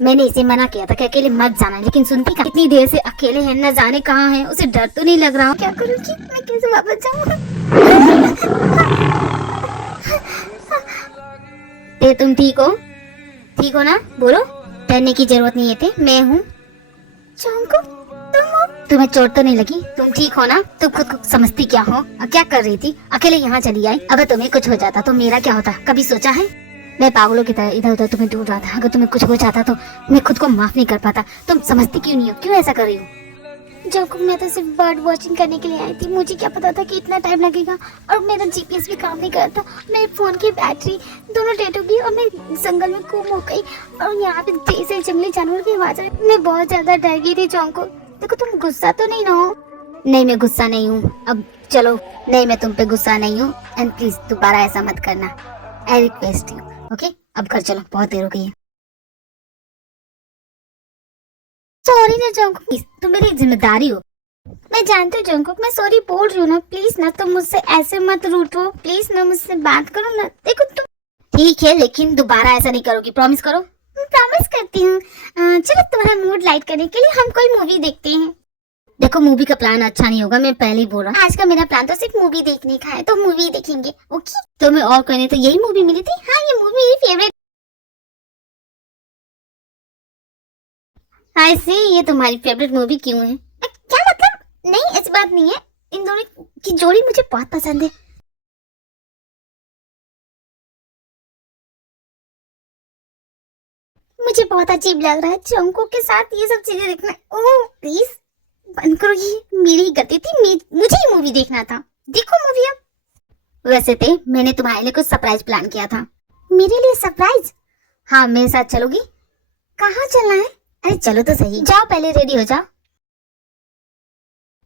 मैंने इसे मना किया था कि अकेले मत जाना, लेकिन सुनती कहाँ? इतनी देर से अकेले है, न जाने कहाँ है। उसे डर तो नहीं लग रहा? क्या करूँगी मैं? कैसे वापस जाऊँ? ते तुम ठीक हो? ठीक हो ना? बोलो। डरने की जरूरत नहीं है ते, मैं हूँ। तुम्हें चोट तो नहीं लगी? तुम ठीक हो ना? तुम खुद को समझती क्या हो? क्या कर रही थी? अकेले यहाँ चली आई। अगर तुम्हें कुछ हो जाता तो मेरा क्या होता? कभी सोचा है? मैं पागलों की तरह इधर उधर तुम्हें ढूंढ रहा था। अगर तुम्हें कुछ हो जाता तो मैं खुद को माफ नहीं कर पाता। तुम समझती क्यों नहीं हो? क्यों ऐसा कर रही हो? जंकुक, मैं तो सिर्फ बर्ड वॉचिंग करने के लिए आई थी। मुझे क्या पता था कि इतना टाइम लगेगा, और मेरा जीपीएस भी काम नहीं करता। मेरे फोन की बैटरी दोनों डेड हो गई और मैं जंगल में गुम हो गई, और यहाँ पे ढेर सारे जंगली जानवर की आवाज आई। मैं बहुत ज्यादा डर गई थी। जंकुक देखो, तुम गुस्सा तो नहीं ना हो? नहीं, मैं गुस्सा नहीं हूँ। अब चलो। नहीं, मैं तुम पे गुस्सा नहीं हूँ, एंड प्लीज दोबारा ऐसा मत करना। I request you. ओके, अब घर चलो, बहुत देर हो गई है। सॉरी ना जंकुक, तुम मेरी जिम्मेदारी हो। मैं जानती हूँ जंकुक, मैं सॉरी बोल रही हूँ ना। प्लीज ना, तुम मुझसे ऐसे मत रूठो। प्लीज ना, मुझसे बात करो ना। देखो तुम, ठीक है, लेकिन दोबारा ऐसा नहीं करोगी, प्रॉमिस करो। प्रॉमिस करती हूँ। चलो, तुम्हारा मूड लाइट करने के लिए हम कोई मूवी देखते हैं। देखो, मूवी का प्लान अच्छा नहीं होगा, मैं पहले ही बोल रहा हूँ। आज का मेरा प्लान तो सिर्फ मूवी देखने का है, तो मूवी देखेंगे। ओके? तो मैं और कहने तो यही मूवी मिली थी। हाँ, ये मूवी मेरी फेवरेट। आई सी, ये तुम्हारी फेवरेट मूवी क्यों है? क्या मतलब? नहीं, ऐसी बात नहीं है। इन दोनों की जोड़ी मुझे बहुत पसंद है। मुझे बहुत अजीब लग रहा है जंकुक के साथ ये सब चीजें देखना। ओह प्लीज बंद करो, ये मेरी ही गलती थी। मुझे ही मूवी देखना था। देखो मूवी अब। वैसे थे, मैंने तुम्हारे लिए कुछ सरप्राइज प्लान किया था। मेरे लिए सरप्राइज? हाँ, मेरे साथ चलोगी? कहाँ चलना है? अरे चलो तो सही। जाओ, पहले रेडी हो जाओ।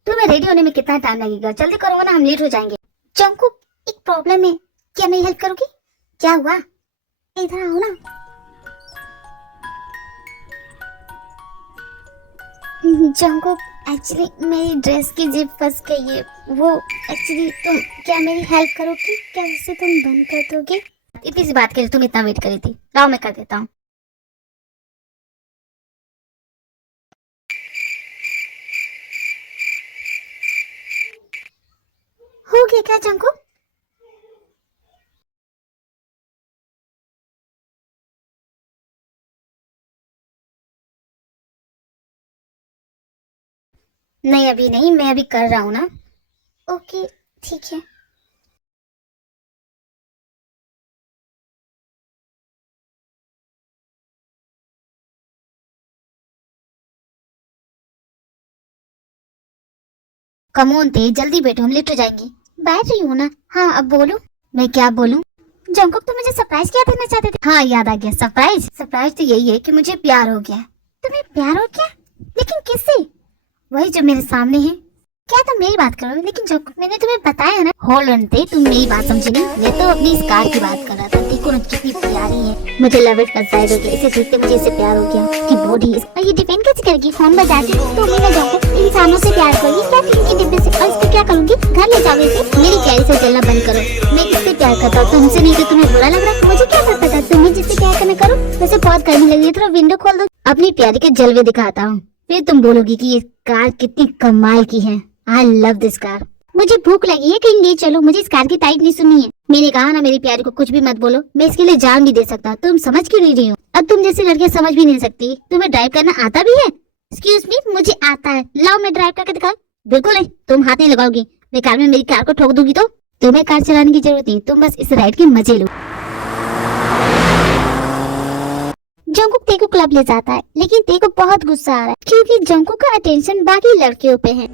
तुम्हें रेडी होने में कितना टाइम लगेगा? जल्दी करो ना, हम लेट हो जाएंगे। जंकुक, एक प्रॉब्लम है, क्या मेरी हेल्प करोगी? क्या हुआ? इधर आओ ना। जंकुक, एक्चुअली मेरी ड्रेस की जिप फंस गई है। वो एक्चुअली तुम क्या मेरी हेल्प करोगी? क्या इसे तुम बंद कर दोगे? इतनी सी बात के लिए तुम इतना वेट करी थी। लाओ, मैं कर देता हूँ। हो गया क्या जंकुक? नहीं, अभी नहीं, मैं अभी कर रहा हूँ ना। ओके, ठीक है। कम ऑन थे, जल्दी बैठो, हम लेट हो जाएंगे। बैठ रही हूँ ना। हाँ, अब बोलो। मैं क्या बोलूँ? जंकुक, तुम मुझे सरप्राइज क्या देना चाहते थे? हाँ, याद आ गया। सरप्राइज तो यही है कि मुझे प्यार हो गया। तुम्हें प्यार हो गया? लेकिन किससे? वही जो मेरे सामने है। क्या तुम मेरी बात करो? लेकिन जंकुक, मैंने तुम्हें बताया ना। होल्ड ऑन थे, तुम मेरी बात समझी नहीं। मैं तो अपनी इस कार की बात कर रहा था। देखो ना कितनी प्यारी है। मुझे लव इट फर्स्ट साइट हो गया। इसे देखते मुझे इससे प्यार हो गया। कि बॉडी ये डिपेंड कैसे करेगी? फोन बजा के तो मैं जंकुक इंसानों से प्यार करूंगी क्या? इनके डिब्बे से। और इसको क्या करूंगी? घर ले जाओ इसे। मेरी कैरी से चलना बंद करो। मैं किससे प्यार करता हूँ? तुमसे नहीं तो तुम्हें बुरा लग रहा है? मुझे क्या पता था? तुम्हें जिससे प्यार करना करो। वैसे बहुत गर्मी लग रही है, थोड़ा विंडो खोल दो। अपनी प्यारी के जलवे दिखाता हूँ, फिर तुम बोलोगी कि ये कार कितनी कमाल की है। I love this car. मुझे भूख लगी है, कहीं ले चलो। मुझे इस कार की तारीफ नहीं सुननी है। मैंने कहा ना मेरी प्यारी को कुछ भी मत बोलो। मैं इसके लिए जान भी दे सकता। तुम समझ क्यों नहीं रही हो? अब तुम जैसी लड़कियां समझ भी नहीं सकती। तुम्हें ड्राइव करना आता भी है? एक्सक्यूज मी, मुझे आता है। लाओ, मैं ड्राइव करके दिखाऊं? बिल्कुल नहीं, तुम हाथ नहीं लगाओगी। बेकार में मेरी कार को ठोक दूंगी तो। तुम्हें कार चलाने की जरूरत नहीं, तुम बस इस राइड के मजे लो। जंकुक तेरे को क्लब ले जाता है, लेकिन तेरे को बहुत गुस्सा आ रहा है क्योंकि जंकुक का अटेंशन बाकी लड़कियों पे है।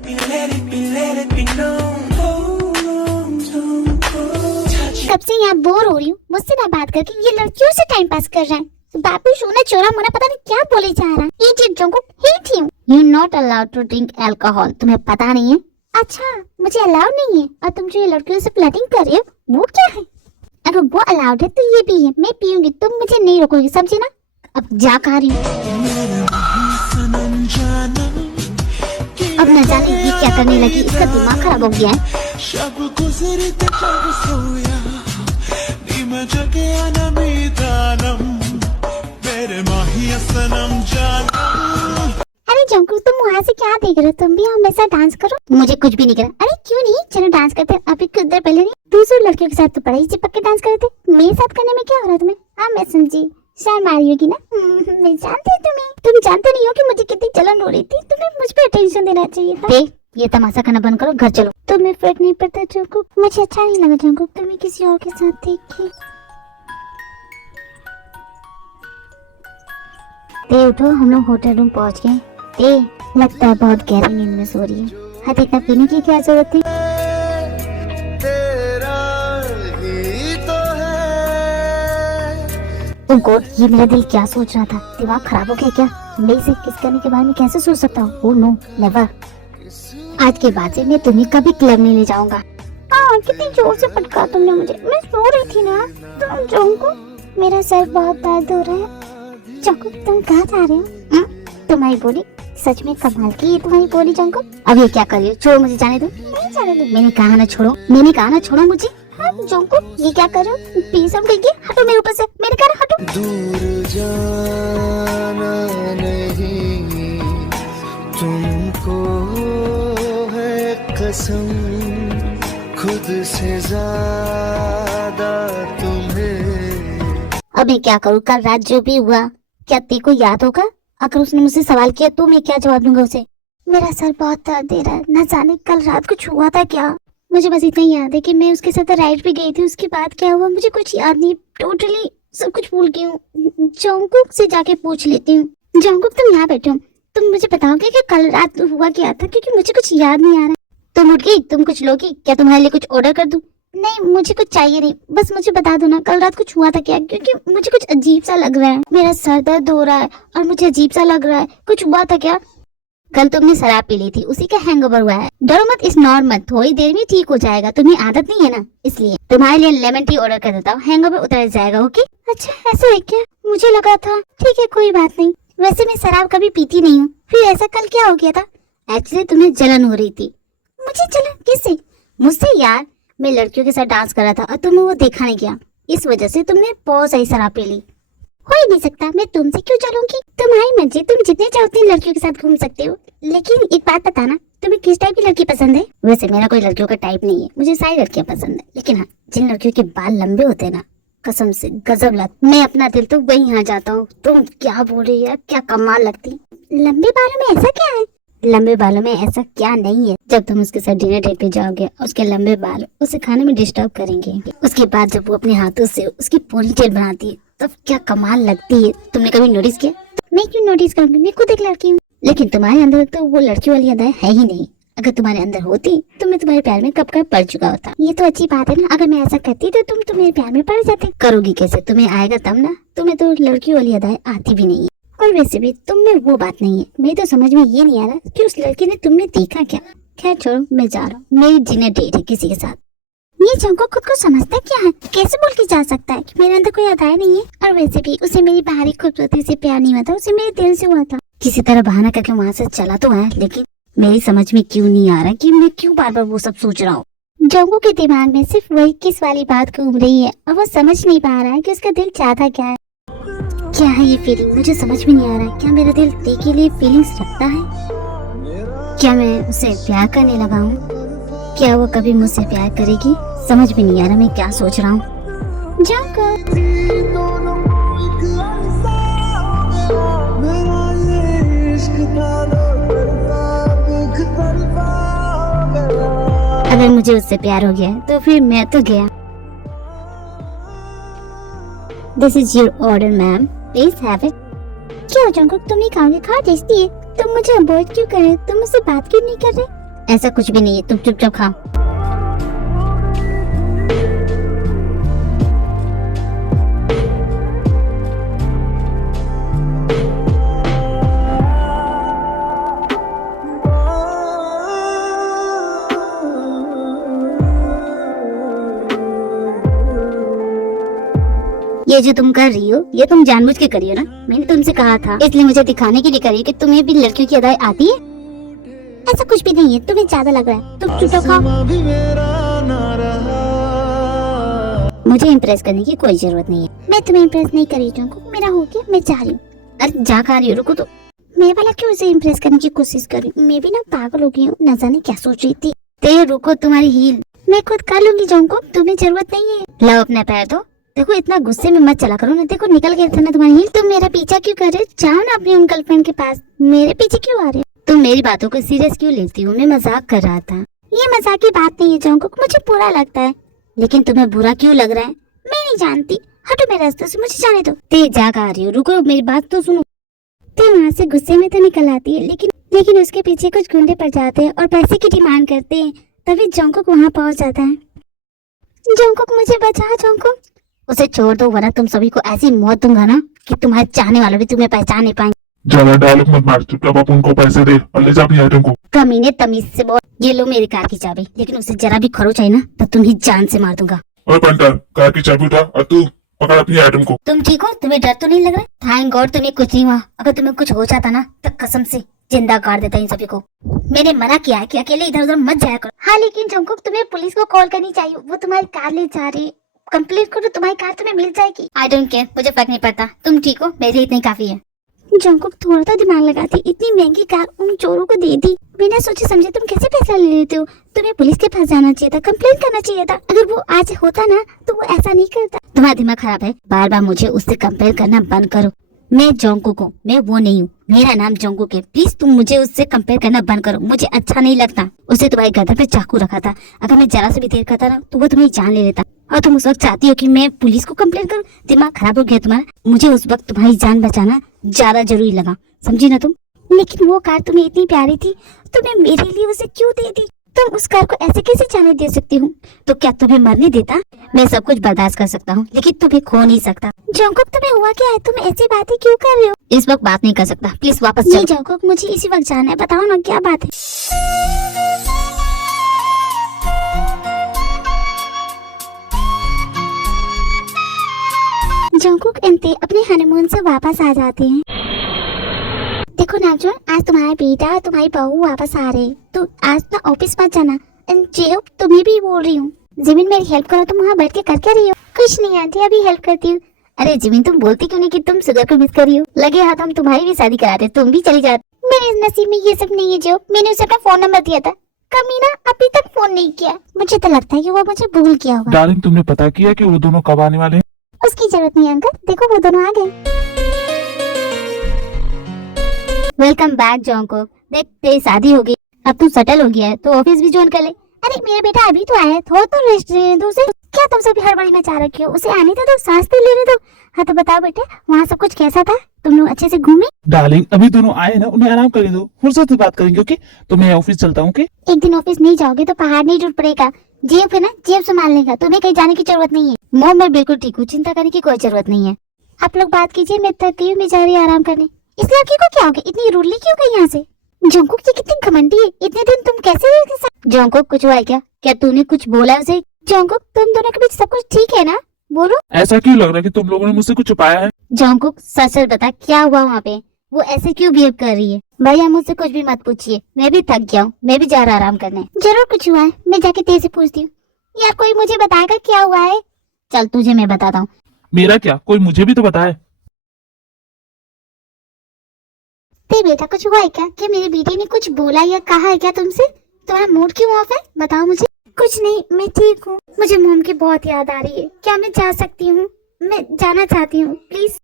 कब से यहाँ बोर हो रही हूँ, मुझसे ना बात करके ये लड़कियों से टाइम पास कर रहा है। बाबू सोना चोरा मोना पता नहीं क्या बोले जा रहा है। Idiot Jungkook, hate him. You not allowed to drink alcohol, तुम्हें पता नहीं है? अच्छा मुझे अलाउड नहीं है, और तुम जो ये लड़कियों से फ्लर्टिंग कर रहे हो वो क्या है? अगर वो अलाउड है तो ये भी है, मैं पीऊंगी, तुम मुझे नहीं रोकोगे, समझे ना? अब जा खा रही हूँ। अब न जाने ये क्या करने लगी, इसका दिमाग खराब हो गया है। अरे जंकुक तुम वहाँ से क्या देख रहे हो? तुम भी हमेशा डांस करो। मुझे कुछ भी नहीं करा। अरे क्यों नहीं, चलो डांस करते हैं। अभी कुछ देर पहले नहीं दूसरे लड़कियों के साथ तो बड़ा ही चिपक के डांस करते, मेरे साथ करने में क्या हो रहा है तुम्हें? हाँ मैं समझी, शर्म आ रही होगी ना। मैं जानती हूँ तुम्हें, तुम जानते नहीं हो कि मुझे कितनी जलन हो रही थी। तुम्हें मुझ पर अटेंशन देना चाहिए था। ये तमाशा करना बंद करो, घर चलो। तुम्हें फर्क नहीं पड़ता जंकुक, मुझे अच्छा नहीं लगा जंकुक तुम्हें किसी और के साथ देख के। ते उठो, हम लोग होटल रूम पहुँच गए। ते लगता है बहुत गहरी नींद में सो रही है। हाँ इतना पीने की क्या जरूरत थी? तेरा ही तो है। ओ गॉड, ये मेरा दिल क्या सोच रहा था? दिमाग खराब हो गया क्या? मैं इसे किस करने के बारे में कैसे सोच सकता हूँ? Oh no, never. आज के बाद से मैं तुम्हें कभी क्लब नहीं ले जाऊंगा। हाँ कितनी जोर से पटका तुमने मुझे, मैं सो रही थी ना। तुम जंकुक, मेरा सर बहुत दर्द हो रहा है। जंकुक तुम कहाँ जा रहे हो? तुम्हारी बोली सच में कमाल की है, तुम्हारी बोली जंकुक। अब ये क्या कर रही हो? छोड़ो मुझे, जाने दो। नहीं जाने दो, मैंने कहा ना छोड़ो, मैंने कहा ना छोड़ो मुझे। हाँ जंकुक ये क्या कर रहे हो? प्लीज हम कहिए, हटो मेरे ऊपर से, मैंने कहा ना हटो। दूर जाना नहीं तुमको है कसम, खुद से ज्यादा तुम्हें। अब मैं क्या करूँ? कल रात जो भी हुआ क्या तेरे को याद होगा? अगर उसने मुझसे सवाल किया तो मैं क्या जवाब दूंगा उसे? मेरा सर बहुत दर्द दे रहा है, न जाने कल रात कुछ हुआ था क्या। मुझे बस इतना ही याद है कि मैं उसके साथ राइड पे गई थी, उसके बाद क्या हुआ मुझे कुछ याद नहीं, टोटली सब कुछ भूल गई हूँ। जंकुक से जाके पूछ लेती हूँ। जंकुक तुम यहाँ बैठो, तुम मुझे बताओगे कि कल रात हुआ क्या था, क्योंकि मुझे कुछ याद नहीं आ रहा। तुम उठ गई, तुम कुछ लोगी क्या? तुम्हारे लिए कुछ ऑर्डर कर दूं? नहीं मुझे कुछ चाहिए नहीं, बस मुझे बता दो ना कल रात कुछ हुआ था क्या, क्योंकि मुझे कुछ अजीब सा लग रहा है। मेरा सर दर्द हो रहा है और मुझे अजीब सा लग रहा है। कुछ हुआ था क्या? कल तुमने शराब पी ली थी, उसी का हैंगओवर हुआ है। डरो मत, इस नॉर्मल थोड़ी देर में ठीक हो जाएगा। तुम्हें आदत नहीं है ना, इसलिए तुम्हारे लिए लेमन टी ऑर्डर कर देता हूँ, हैंगओवर उतर जाएगा। ओके? अच्छा ऐसा है क्या? मुझे लगा था। ठीक है कोई बात नहीं, वैसे मैं शराब कभी पीती नहीं हूँ। फिर ऐसा कल क्या हो गया था? एक्चुअली तुम्हें जलन हो रही थी। मुझे जलन? किससे? मुझसे यार, मैं लड़कियों के साथ डांस कर रहा था और तुम्हें वो देखा नहीं गया, इस वजह से तुमने बहुत सही शराब पी ली। हो ही नहीं सकता, मैं तुमसे क्यों चलूंगी? तुम्हारी मर्जी, तुम जितने चाहो उतनी लड़कियों के साथ घूम सकते हो। लेकिन एक बात बताना, तुम्हें किस टाइप की लड़की पसंद है? वैसे मेरा कोई लड़कियों का टाइप नहीं है, मुझे सारी लड़कियां पसंद है। लेकिन हाँ, जिन लड़कियों के बाल लंबे होते हैं ना, कसम से गजब लगता। मैं अपना दिल तो वही यहाँ जाता हूँ। तुम क्या बोल रही है? क्या कमाल लगती। लंबे बालों में ऐसा क्या है? लंबे बालों में ऐसा क्या नहीं है? जब तुम उसके साथ डिनर डेट पे जाओगे, उसके लंबे बाल उसे खाने में डिस्टर्ब करेंगे। उसके बाद जब वो अपने हाथों से उसकी पोनीटेल बनाती है तब क्या कमाल लगती है। तुमने कभी नोटिस किया? मैं क्यों नोटिस करूंगी, मैं खुद एक लड़की हूँ। लेकिन तुम्हारे अंदर तो वो लड़की वाली अदाएं है ही नहीं। अगर तुम्हारे अंदर होती तो मैं तुम्हारे प्यार में कब का पड़ चुका होता। ये तो अच्छी बात है ना, अगर मैं ऐसा करती तो तुम मेरे प्यार में पड़ जाते। करोगी कैसे? तुम्हें आएगा तब ना, तुम्हें तो लड़की वाली अदाएं आती भी नहीं है। और वैसे भी तुम में वो बात नहीं है। मेरी तो समझ में ये नहीं आ रहा कि उस लड़की ने तुमने देखा क्या। खैर छोड़ो, मैं जा रहा हूँ, मेरी डिनर डेट है किसी के साथ। ये जंकुक खुद को समझता क्या है? कैसे बोल के जा सकता है कि मेरे अंदर कोई अदाएं नहीं है? और वैसे भी उसे मेरी बाहरी खूबसूरती से प्यार नहीं हुआ था, उसे मेरे दिल से हुआ था। किसी तरह बहाना करके वहाँ से चला तो आया, लेकिन मेरी समझ में क्यों नहीं आ रहा कि मैं क्यों बार बार वो सब सोच रहा हूँ। जंकुक के दिमाग में सिर्फ वही किस वाली बात घूम रही है और वो समझ नहीं पा रहा है कि उसका दिल चाहता क्या है। क्या है ये फीलिंग? मुझे समझ में नहीं आ रहा है। क्या मेरा दिल टे के लिए फीलिंग्स रखता है? क्या मैं उसे प्यार करने लगा हूँ? क्या वो कभी मुझसे प्यार करेगी? समझ में नहीं आ रहा मैं क्या सोच रहा हूँ। जंकुक अगर मुझे उससे प्यार हो गया तो फिर मैं तो गया। This is your order ma'am, please have it. क्या जंकुक तुम नहीं खाओगे? खा टेस्टी है। तुम मुझे अवॉइड क्यों कर रहे हो? तुम मुझसे बात क्यों नहीं कर रहे? ऐसा कुछ भी नहीं है, तुम चुपचाप खाओ। ये जो तुम कर रही हो ये तुम जानबूझ के करी हो ना। मैंने तुमसे कहा था, इसलिए मुझे दिखाने के लिए करी हो कि तुम्हें भी लड़कियों की अदाएं आती है। ऐसा कुछ भी नहीं है, तुम्हें ज्यादा लग रहा है। तुम चुप खाओ। आसमां भी मेरा ना रहा। मुझे इम्प्रेस करने की कोई जरूरत नहीं है। मैं तुम्हें इम्प्रेस नहीं कर रही हूँ, मेरा हो गया, मैं जा रही हूँ। अरे जा कहा रही हो, रुको तो। मैं वाला क्यों उसे इम्प्रेस करने की कोशिश कर रही हूँ? मैं भी ना पागल हो गई हूँ, न जाने क्या सोच रही थी। ते रुको, तुम्हारी हील मैं खुद कर लूंगी जोंको, तुम्हें जरूरत नहीं है। लाओ अपना पैर दो। देखो इतना गुस्से में मत चला करो ना, देखो निकल गया था ना तुम्हारी हील। तुम मेरा पीछा क्यों कर रहे हो? जाओ ना अपनी उन गर्लफ्रेंड के पास, मेरे पीछे क्यों आ रहे हो? तुम मेरी बातों को सीरियस क्यों लेती हो? मैं मजाक कर रहा था। ये मजाक की बात नहीं है जोंको, मुझे बुरा लगता है। लेकिन तुम्हें बुरा क्यों लग रहा है मैं नहीं जानती। हटो मेरे रास्ते से, मुझे जाने दो। ते जा आ रही हो, रुको मेरी बात तो सुनो। ते वहाँ से गुस्से में तो निकल आती है, लेकिन उसके पीछे कुछ गुंडे पड़ जाते हैं और पैसे की डिमांड करते हैं, तभी जोंकुक वहाँ पहुँच जाता है। जोंकुक मुझे बचा, जोंकुक। उसे छोड़ दो वरना तुम सभी को ऐसी मौत दूंगा ना कि तुम्हारे चाहने वाले भी तुम्हें पहचान नहीं पाएंगे। ज्यादा डायलॉग मत मार, चुपचाप आप उनको पैसे दे और ले जा अपनी आइटम को। कमीने तमीज से बोल। ये लो मेरी कार की चाबी, लेकिन उसे जरा भी खरोच आई ना तो तुम्हें जान से मार दूंगा। और पंटर, कार की चाबी उठा और तू पकड़ अपनी आइटम को। तुम ठीक हो? तुम्हें डर तो नहीं लग रहा? थैंक गॉड तुम्हें कुछ नहीं हुआ। अगर तुम्हें कुछ हो जाता ना तो कसम से जिंदा काट देता इन सभी को। मैंने मना किया है कि अकेले इधर उधर मत जाया करो। हाँ लेकिन जोंकुक तुम्हें पुलिस को कॉल करनी चाहिए, वो तुम्हारी कार ले जा रही है। कंप्लीट करो, तुम्हारी कार तुम्हें मिल जाएगी। आई डोंट केयर, मुझे फर्क नहीं पड़ता। तुम ठीक हो, मेरे लिए इतना ही काफी है। जोंकुक थोड़ा तो दिमाग लगाती, इतनी महंगी कार उन चोरों को दे दी बिना सोचे समझे। तुम कैसे पैसा ले लेते हो? तुम्हें पुलिस के पास जाना चाहिए था, कंप्लेंट करना चाहिए था। अगर वो आज होता ना तो वो ऐसा नहीं करता। तुम्हारा दिमाग खराब है, बार बार मुझे उससे कंपेयर करना बंद करो। मैं जोंकुक हूँ, मैं वो नहीं हूँ। मेरा नाम जोंकुक है। प्लीज तुम मुझे उससे कंपेयर करना बंद करो, मुझे अच्छा नहीं लगता। उसने तुम्हारी गर्दन पे चाकू रखा था, अगर मैं जरा से भी देर करता ना तो वो तुम्हें जान ले लेता। और तुम उस वक्त चाहती हो कि मैं पुलिस को कंप्लेंट करूँ? दिमाग खराब हो गया तुम्हारा। मुझे उस वक्त तुम्हारी जान बचाना ज्यादा जरूरी लगा, समझी ना तुम? लेकिन वो कार तुम्हें इतनी प्यारी थी, तुमने मेरे लिए उसे क्यों दे दी? तुम उस कार को ऐसे कैसे जाने दे सकती हूँ? तो क्या तुम्हें मरने देता? मैं सब कुछ बर्दाश्त कर सकता हूँ, लेकिन तुम्हें खो नहीं सकता। जोंकुक तुम्हें हुआ क्या है? तुम ऐसी बातें क्यों कर रहे हो? इस वक्त बात नहीं कर सकता, प्लीज वापस चलो। जोंकुक मुझे इसी वक्त जाना है, बताओ ना क्या बात है? जोंकुक एंते अपने हनीमून से वापस आ जाते हैं। देखो नामजोन, आज तुम्हारा बेटा और तुम्हारी बहू वापस आ रहे हैं, तो आज ना ऑफिस मत जाना। जेब तुम्हें भी बोल रही हूँ। जिमिन मेरी हेल्प करो। तुम वहाँ बैठ के कर क्या रही हो? कुछ नहीं आंटी, अभी हेल्प करती हूँ। अरे जिमिन तुम बोलती क्यों नहीं कि तुम सुगर को मिस कर रही हो? लगे हाथ हम तुम्हारी भी शादी कराते, तुम भी चली जाती। मेरे नसीब में ये सब नहीं है जो। मैंने उसे अपना फोन नंबर दिया था, कमीना अभी तक फोन नहीं किया। मुझे तो लगता है कि वो मुझे भूल गया होगा। डार्लिंग, तुमने पता किया कि वो दोनों कब आने वाले हैं? उसकी जरूरत नहीं अंकल, देखो वो दोनों आ गए। Welcome back Jungkook. देख तेरी शादी हो गई, अब तू सेटल हो गया है तो ऑफिस भी ज्वाइन कर ले। अरे मेरा बेटा अभी तो आया है, थोड़ा तो रेस्ट लेने दो उसे। क्या तुम सब हड़बड़ी में चाह रखी हो? उसे आने तो दो, सांस तो लेने दो। हाँ तो बताओ बेटा, वहाँ सब कुछ कैसा था? तुम लोग अच्छे से घूमे? डार्लिंग, अभी दोनों आए ना, उन्हें आराम करने दो, फुर्सत से बात करेंगे। ओके, तो मैं ऑफिस चलता हूँ। ओके, एक दिन ऑफिस नहीं जाओगे तो पहाड़ नहीं टूट पड़ेगा। जेब है ना, जेब संभाल लेगा, तुम्हें कहीं जाने की जरूरत नहीं है। मोम मैं बिल्कुल ठीक हूँ, चिंता करने की कोई जरूरत नहीं है। आप लोग बात कीजिए, मैं थकी हूँ, मैं जा रही हूँ आराम करने। इस लड़की को क्या हो गया? इतनी रूडली क्यों गई यहाँ से? जोंकुक ये कितनी घमंडी है, इतने दिन तुम कैसे रहे उसके साथ? जोंकुक कुछ हुआ है क्या? क्या तूने कुछ बोला उसे? जोंकुक तुम दोनों के बीच सब कुछ ठीक है ना? बोलो। ऐसा क्यों लग रहा है कि तुम लोगों ने मुझसे कुछ छुपाया है? जोंकुक सच सच बता, क्या हुआ वहाँ पे? वो ऐसे क्यों बिहेव कर रही है? भैया मुझसे कुछ भी मत पूछिए, मैं भी थक गया हूँ, मैं भी जा रहा आराम करने। जरूर कुछ हुआ है, मैं जाके तेरे से पूछती हूँ। यार कोई मुझे बताएगा क्या हुआ है? चल तुझे मैं बताता हूँ। मेरा क्या, कोई मुझे भी तो बताए। ते बेटा कुछ हुआ है क्या? क्या मेरी बेटी ने कुछ बोला या कहा है क्या तुमसे? तुम्हारा मूड क्यों ऑफ है? बताओ मुझे। कुछ नहीं, मैं ठीक हूँ। मुझे मोम की बहुत याद आ रही है। क्या मैं जा सकती हूँ? मैं जाना चाहती हूँ, प्लीज।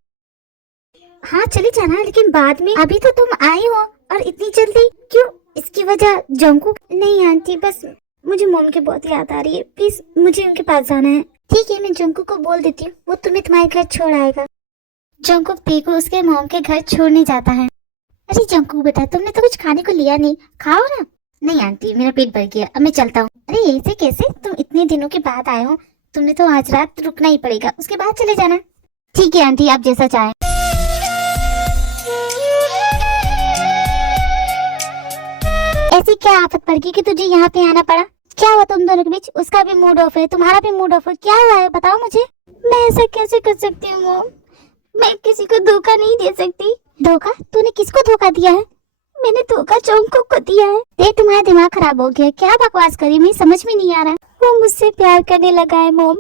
हाँ चली जाना, लेकिन बाद में। अभी तो तुम आई हो और इतनी जल्दी क्यों? इसकी वजह जोंकुक? नहीं आंटी, बस मुझे मोम की बहुत याद आ रही है, प्लीज मुझे उनके पास जाना है। ठीक है, मैं जोंकुक को बोल देती हूँ, वो तुम्हें तुम्हारे घर छोड़ आएगा। जोंकुक ती को उसके मोम के घर छोड़ने जाता है। अरे जोंकुक बेटा, तुमने तो कुछ खाने को लिया नहीं, खाओ ना। नहीं आंटी, मेरा पेट भर गया, अब मैं चलता हूँ। अरे ऐसे कैसे? तुम इतने दिनों के बाद आए हो, तुमने तो आज रात रुकना ही पड़ेगा, उसके बाद चले जाना। ठीक है आंटी, आप जैसा चाहें। ऐसी क्या आफत पड़ गई कि तुझे यहाँ पे आना पड़ा? क्या क्या हुआ तुम दोनों के बीच? उसका भी मूड ऑफ है, तुम्हारा भी मूड ऑफ है, क्या हुआ है बताओ मुझे। मैं ऐसा कैसे कर सकती हूँ मॉम? मैं किसी को धोखा नहीं दे सकती। धोखा? तूने किसको धोखा दिया है? मैंने धोखा जोंगकुक को दिया है। देख तुम्हारा दिमाग खराब हो गया, क्या बकवास करी, मुझे समझ में नहीं आ रहा। वो मुझसे प्यार करने लगा है मॉम।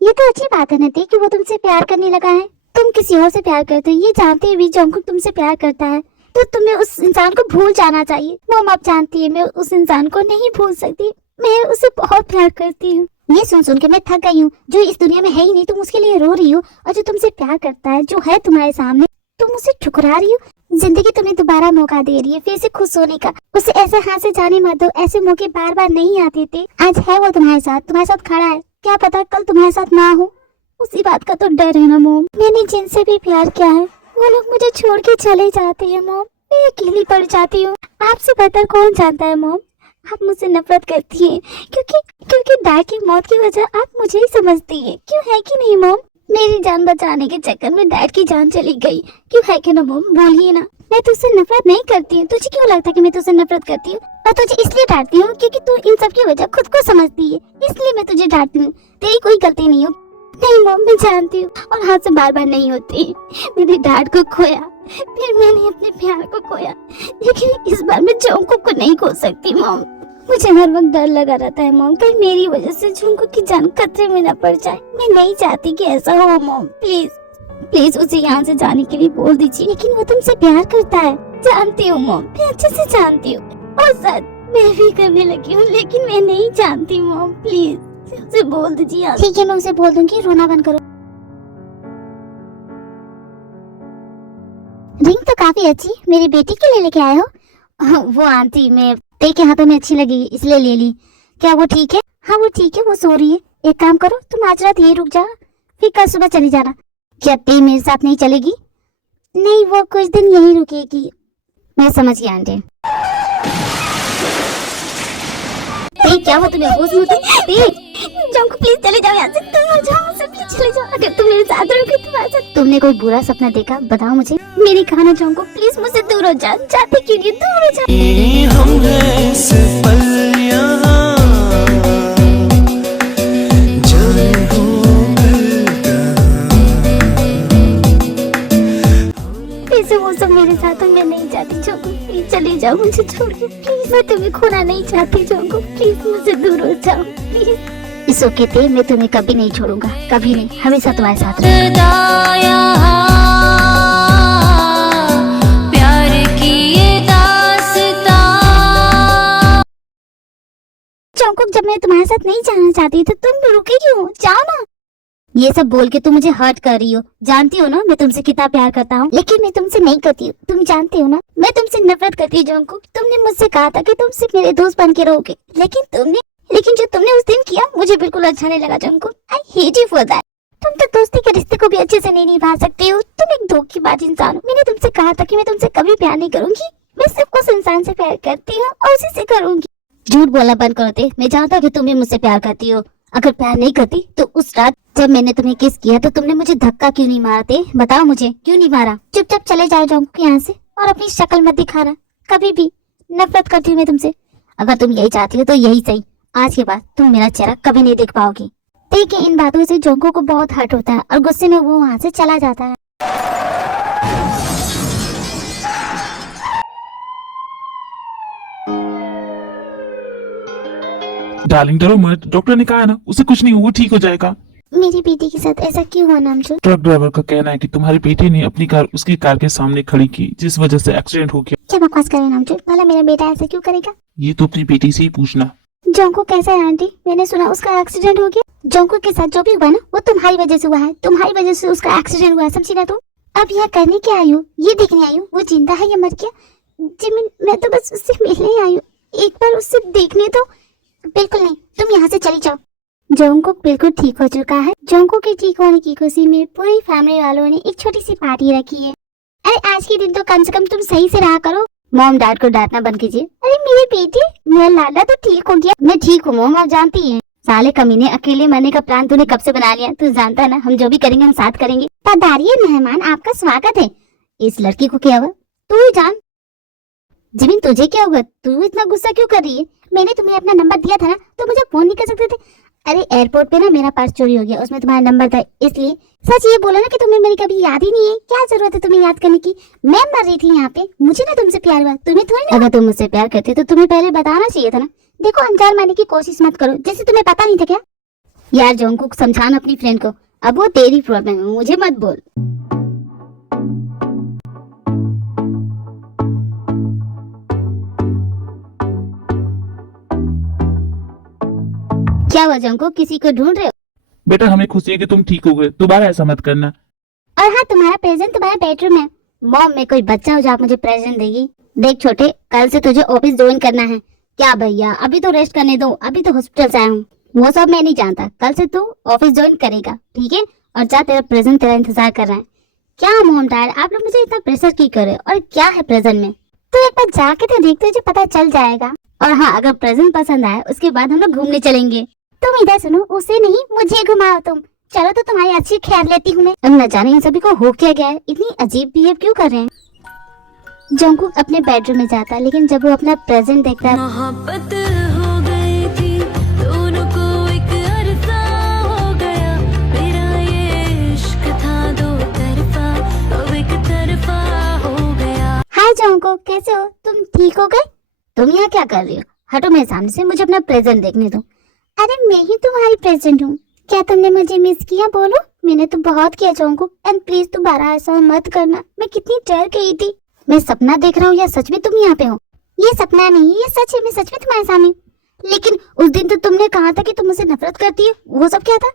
ये तो अच्छी बात है नती कि वो तुमसे प्यार करने लगा है। तुम किसी और से प्यार करते हो ये जानते हुए जोंगकुक तुमसे प्यार करता है, तो तुम्हें उस इंसान को भूल जाना चाहिए। मॉम आप जानती है मैं उस इंसान को नहीं भूल सकती, मैं उसे बहुत प्यार करती हूँ। ये सुन सुन के मैं थक गई हूँ। जो इस दुनिया में है ही नहीं तुम उसके लिए रो रही हो, और जो तुमसे प्यार करता है जो है तुम्हारे सामने तुम उसे ठुकरा रही हो। जिंदगी तुम्हें दोबारा मौका दे रही है फिर से खुश होने का। उसे ऐसे हाथ से जाने मत दो, ऐसे मौके बार बार नहीं आते थे। आज है वो तुम्हारे साथ खड़ा है, क्या पता कल तुम्हारे साथ ना हो, उसी बात का तो डर है ना मॉम। मैंने जिनसे भी प्यार किया है वो लोग मुझे छोड़ के चले जाते हैं मॉम, मैं अकेली पड़ जाती हूँ। आपसे बेहतर कौन जानता है मॉम, आप मुझसे नफरत करती हैं क्योंकि डैड की मौत की वजह आप मुझे ही समझती हैं, क्यों है कि नहीं मॉम? मेरी जान बचाने के चक्कर में डैड की जान चली गई, क्यों है कि ना मॉम? बोलिए ना। मैं तुझसे नफरत नहीं करती हूँ, तुझे क्यों लगता है कि मैं तुझसे नफरत करती हूँ? मैं तुझे इसलिए डांटती हूँ क्योंकि तू इन सब की वजह खुद को समझती है, इसलिए मैं तुझे डांटती हूँ। तेरी कोई गलती नहीं हो। नहीं मॉम मैं जानती हूँ, और हाथ से बार बार नहीं होती। मैंने डैड को खोया, फिर मैंने अपने प्यार को खोया, लेकिन इस बार मैं जोंगकुक को नहीं खो सकती मॉम। मुझे हर वक्त डर लगा रहता है मॉम, कहीं मेरी वजह से जोंगकुक की जान खतरे में न पड़ जाए। मैं नहीं चाहती कि ऐसा हो मॉम, प्लीज उसे यहाँ से जाने के लिए बोल दीजिए। लेकिन वो तुमसे प्यार करता है, जानती हूँ मॉम, मैं अच्छे से जानती हूँ, और शायद मैं भी करने लगी हूँ, लेकिन मैं नहीं जानती मॉम। प्लीज उसे बोल दीजिए। ठीक है मैं उसे बोल दूंगी, रोना बंद करो। रिंग तो काफी अच्छी, मेरी बेटी के लिए लेके आए हो? वो आंटी मैं देख के हाथों में अच्छी लगी इसलिए ले ली। क्या वो ठीक है? हाँ वो ठीक है, वो सो रही है। एक काम करो तुम आज रात यही रुक जाओ, फिर कल सुबह चली जाना। क्या ती मेरे साथ नहीं चलेगी? नहीं वो कुछ दिन यही रुकेगी। मैं समझ गई आंटी। क्या हुआ तुम्हें? होश में जोंगकुक प्लीज चले जाओ यहाँ से, तुम आ जाओ से, प्लीज चले जाओ। अगर तुम मेरे साथ रहोगे तुम्हारे साथ। तुमने कोई बुरा सपना देखा? बताओ मुझे। मेरी कहानी जोंगकुक प्लीज मुझसे दूर हो जाओ। जाते क्यों नहीं? दूर हो जाओ। हम हैं सिर्फ यहाँ जले हो फिर से वो सब मेरे साथ हो, मैं नहीं चाहती जोंगकुक प्लीज चले जाओ मुझे छोड़ के। प्लीज मैं तुम्हें खोना नहीं चाहती जोंगकुक, प्लीज मुझसे दूर हो जाओ प्लीज। इस ओके थे, मैं तुम्हें कभी नहीं छोड़ूंगा, कभी नहीं, हमेशा तुम्हारे साथ रहूंगा। प्यार की ये दास्तां। जोंगकुक जब मैं तुम्हारे साथ नहीं जाना चाहती तो तुम रुके क्यों? जाओ ना। ये सब बोल के तुम मुझे हर्ट कर रही हो, जानती हो ना मैं तुमसे कितना प्यार करता हूँ, लेकिन मैं तुमसे नहीं करती हूँ, तुम जानते हो ना मैं तुमसे नफरत करती हूँ जोंगकुक। तुमने मुझसे कहा था कि तुम सिर्फ मेरे दोस्त बन के रहोगे, लेकिन जो तुमने उस दिन किया मुझे बिल्कुल अच्छा नहीं लगा Jungkook. I hate you for that. तुम तो दोस्ती के रिश्ते को भी अच्छे से नहीं निभा सकती हो, तुम एक धोखेबाज इंसान हो। मैंने तुमसे कहा था कि मैं तुमसे कभी प्यार नहीं करूंगी, मैं सिर्फ उस इंसान से प्यार करती हूँ और उसी से करूंगी। झूठ बोलना बंद करो ते, मैं जानता हूँ कि तुम भी मुझसे प्यार करती हो। अगर प्यार नहीं करती तो उस रात जब मैंने तुम्हें किस किया तो तुमने मुझे धक्का क्यों नहीं मारा थे? बताओ मुझे, क्यों नहीं मारा? चुपचाप चले जाओ जोंगकुक यहाँ से, और अपनी शक्ल मत दिखाना कभी भी। नफरत करती हूँ मैं तुमसे। अगर तुम यही चाहती हो तो यही सही, आज के बाद तुम मेरा चेहरा कभी नहीं देख पाओगी। देखिए इन बातों से जोंगकुक को बहुत हर्ट होता है और गुस्से में वो वहाँ से चला जाता है। डार्लिंग डरो मत, डॉक्टर ने कहा है ना उसे कुछ नहीं हुआ, ठीक हो जाएगा। मेरी बेटी के साथ ऐसा क्यों हुआ नामचो? ट्रक ड्राइवर का कहना है कि तुम्हारी बेटी ने अपनी कार उसकी कार के सामने खड़ी की, जिस वजह से एक्सीडेंट हो गया। क्या बकवास कर रहे हैं नामचो? भला मेरा बेटा ऐसा क्यों करेगा? ये तो अपनी बेटी से ही पूछना। जोंगकुक कैसा है आंटी? मैंने सुना उसका एक्सीडेंट हो गया। जोंगकुक के साथ जो भी हुआ ना वो तुम्हारी वजह से हुआ है, तुम्हारी वजह से उसका एक्सीडेंट हुआ है, समझी ना तुम? अब यहाँ करने क्या आई हूँ? ये देखने आई हूँ वो जिंदा है या मर गया? जिमिन मैं तो बस उससे मिलने ही आई हूँ, एक बार उससे देखने तो। बिल्कुल नहीं, तुम यहाँ से चली जाओ। जोंगकुक बिल्कुल ठीक हो चुका है। जोंगकुक के ठीक होने की खुशी में पूरी फैमिली वालों ने एक छोटी सी पार्टी रखी है। अरे आज के दिन तो कम से कम तुम सही से रहा करो। मॉम डैड को डांटना बंद कीजिए। अरे मेरे बेटे, मेरा लाडला तो ठीक हो गया। मैं ठीक हूँ मॉम, आप जानती हैं। साले कमीने, अकेले मरने का प्लान तूने कब से बना लिया? तू जानता है ना हम जो भी करेंगे हम साथ करेंगे। पधारिए मेहमान, आपका स्वागत है। इस लड़की को क्या हुआ? तू ही जान। जिमिन तुझे क्या होगा? तू इतना गुस्सा क्यों कर रही है? मैंने तुम्हें अपना नंबर दिया था ना, तो मुझे फोन नहीं कर सकते थे? अरे एयरपोर्ट पे ना मेरा पर्स चोरी हो गया, उसमें तुम्हारा नंबर था, इसलिए। सच ये बोलो ना कि तुम्हें मेरी कभी याद ही नहीं है। क्या जरूरत है तुम्हें याद करने की? मैं मर रही थी यहाँ पे, मुझे ना तुमसे प्यार हुआ, तुम्हें थोड़ी ना। अगर तुम मुझसे प्यार करते तो तुम्हें पहले बताना चाहिए था ना। देखो अनजान मानने की कोशिश मत करो, जैसे तुम्हें पता नहीं था क्या। यार जोंगकुक समझाना अपनी फ्रेंड को, अब वो तेरी प्रॉब्लम है, मुझे मत बोल। क्या हुआ जोंगकुक, किसी को ढूंढ रहे हो? बेटा हमें खुशी है कि तुम ठीक हो गए, दोबारा ऐसा मत करना। और हाँ, तुम्हारा प्रेजेंट तुम्हारे बेडरूम है। मॉम, मैं कोई बच्चा हूँ जो आप मुझे प्रेजेंट देगी? देख छोटे, कल से तुझे ऑफिस ज्वाइन करना है। क्या भैया, अभी तो रेस्ट करने दो, अभी तो हॉस्पिटल से आया हूँ। वो सब मैं नहीं जानता, कल से तू ऑफिस ज्वाइन करेगा, ठीक है? और जा, तेरा प्रेजेंट तेरा इंतजार कर रहा है। क्या मॉम डैड, आप लोग मुझे इतना प्रेशर क्यों कर रहे हो? और क्या है प्रेजेंट में? तो एक बार जाके तो देख, तुझे पता चल जाएगा। और हाँ, अगर प्रेजेंट पसंद आए उसके बाद हम लोग घूमने चलेंगे। तुम इधर सुनो, उसे नहीं मुझे घुमाओ तुम। चलो तो तुम्हारी अच्छी ख्याल लेती हूँ मैं। अब न जाने इन सभी को हो क्या गया है, इतनी अजीब बिहेव क्यों कर रहे हैं। जोंगकुक अपने बेडरूम में जाता है, लेकिन जब वो अपना प्रेजेंट देखता है, मोहब्बत हो गई थी दोनों को, एक अरसा हो गया। मेरा ये इश्क था दो तरफा, अब एक तरफा हो गया। हाय जोंगकुक, कैसे हो तुम? ठीक हो गए? तुम यहाँ क्या कर रही हो? हटो मेरे सामने से, मुझे अपना प्रेजेंट देखने दो। अरे मैं ही तुम्हारी प्रेजेंट हूँ, क्या तुमने मुझे मिस किया? बोलो। मैंने तो बहुत किया जोंगकुक, एंड प्लीज दोबारा ऐसा मत करना। मैं कितनी डर गई थी। मैं सपना देख रहा हूँ या सच में तुम यहाँ पे हो? ये सपना नहीं, ये सच है, मैं सच में तुम्हारे सामने। लेकिन उस दिन तो तुमने कहा था कि तुम मुझसे नफरत करती हो, वो सब क्या था?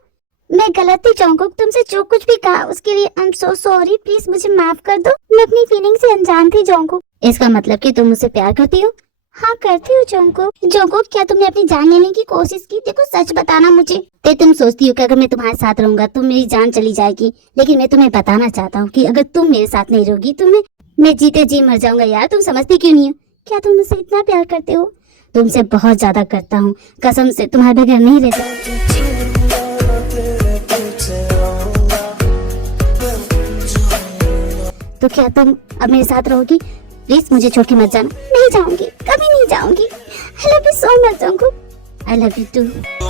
मैं गलत थी जोंगकुक, तुमसे जो कुछ भी कहा उसके लिए आई एम सो सॉरी, प्लीज मुझे माफ कर दो। मैं अपनी फीलिंग से अनजान थी जोंगकुक। इसका मतलब कि तुम मुझसे प्यार करती हो? हाँ करती हूँ जोंगकुक। जोंगकुक, क्या तुमने अपनी जान लेने की कोशिश की? देखो सच बताना मुझे। ते तुम सोचती हो कि अगर मैं तुम्हारे साथ रहूंगा तो मेरी जान चली जाएगी, लेकिन मैं तुम्हें बताना चाहता हूँ कि अगर तुम मेरे साथ नहीं रहोगी तो मैं जीते जी मर जाऊंगा। यार तुम समझती क्यों नहीं हो? क्या तुम मुझसे इतना प्यार करते हो? तुमसे बहुत ज्यादा करता हूँ, कसम से तुम्हारे बगैर नहीं रह सकती। तो क्या तुम अब मेरे साथ रहोगी? प्लीज मुझे छोड़ के मत जाना। नहीं जाऊंगी, कभी नहीं जाऊंगी। I love you so much Jungkook. I love you to.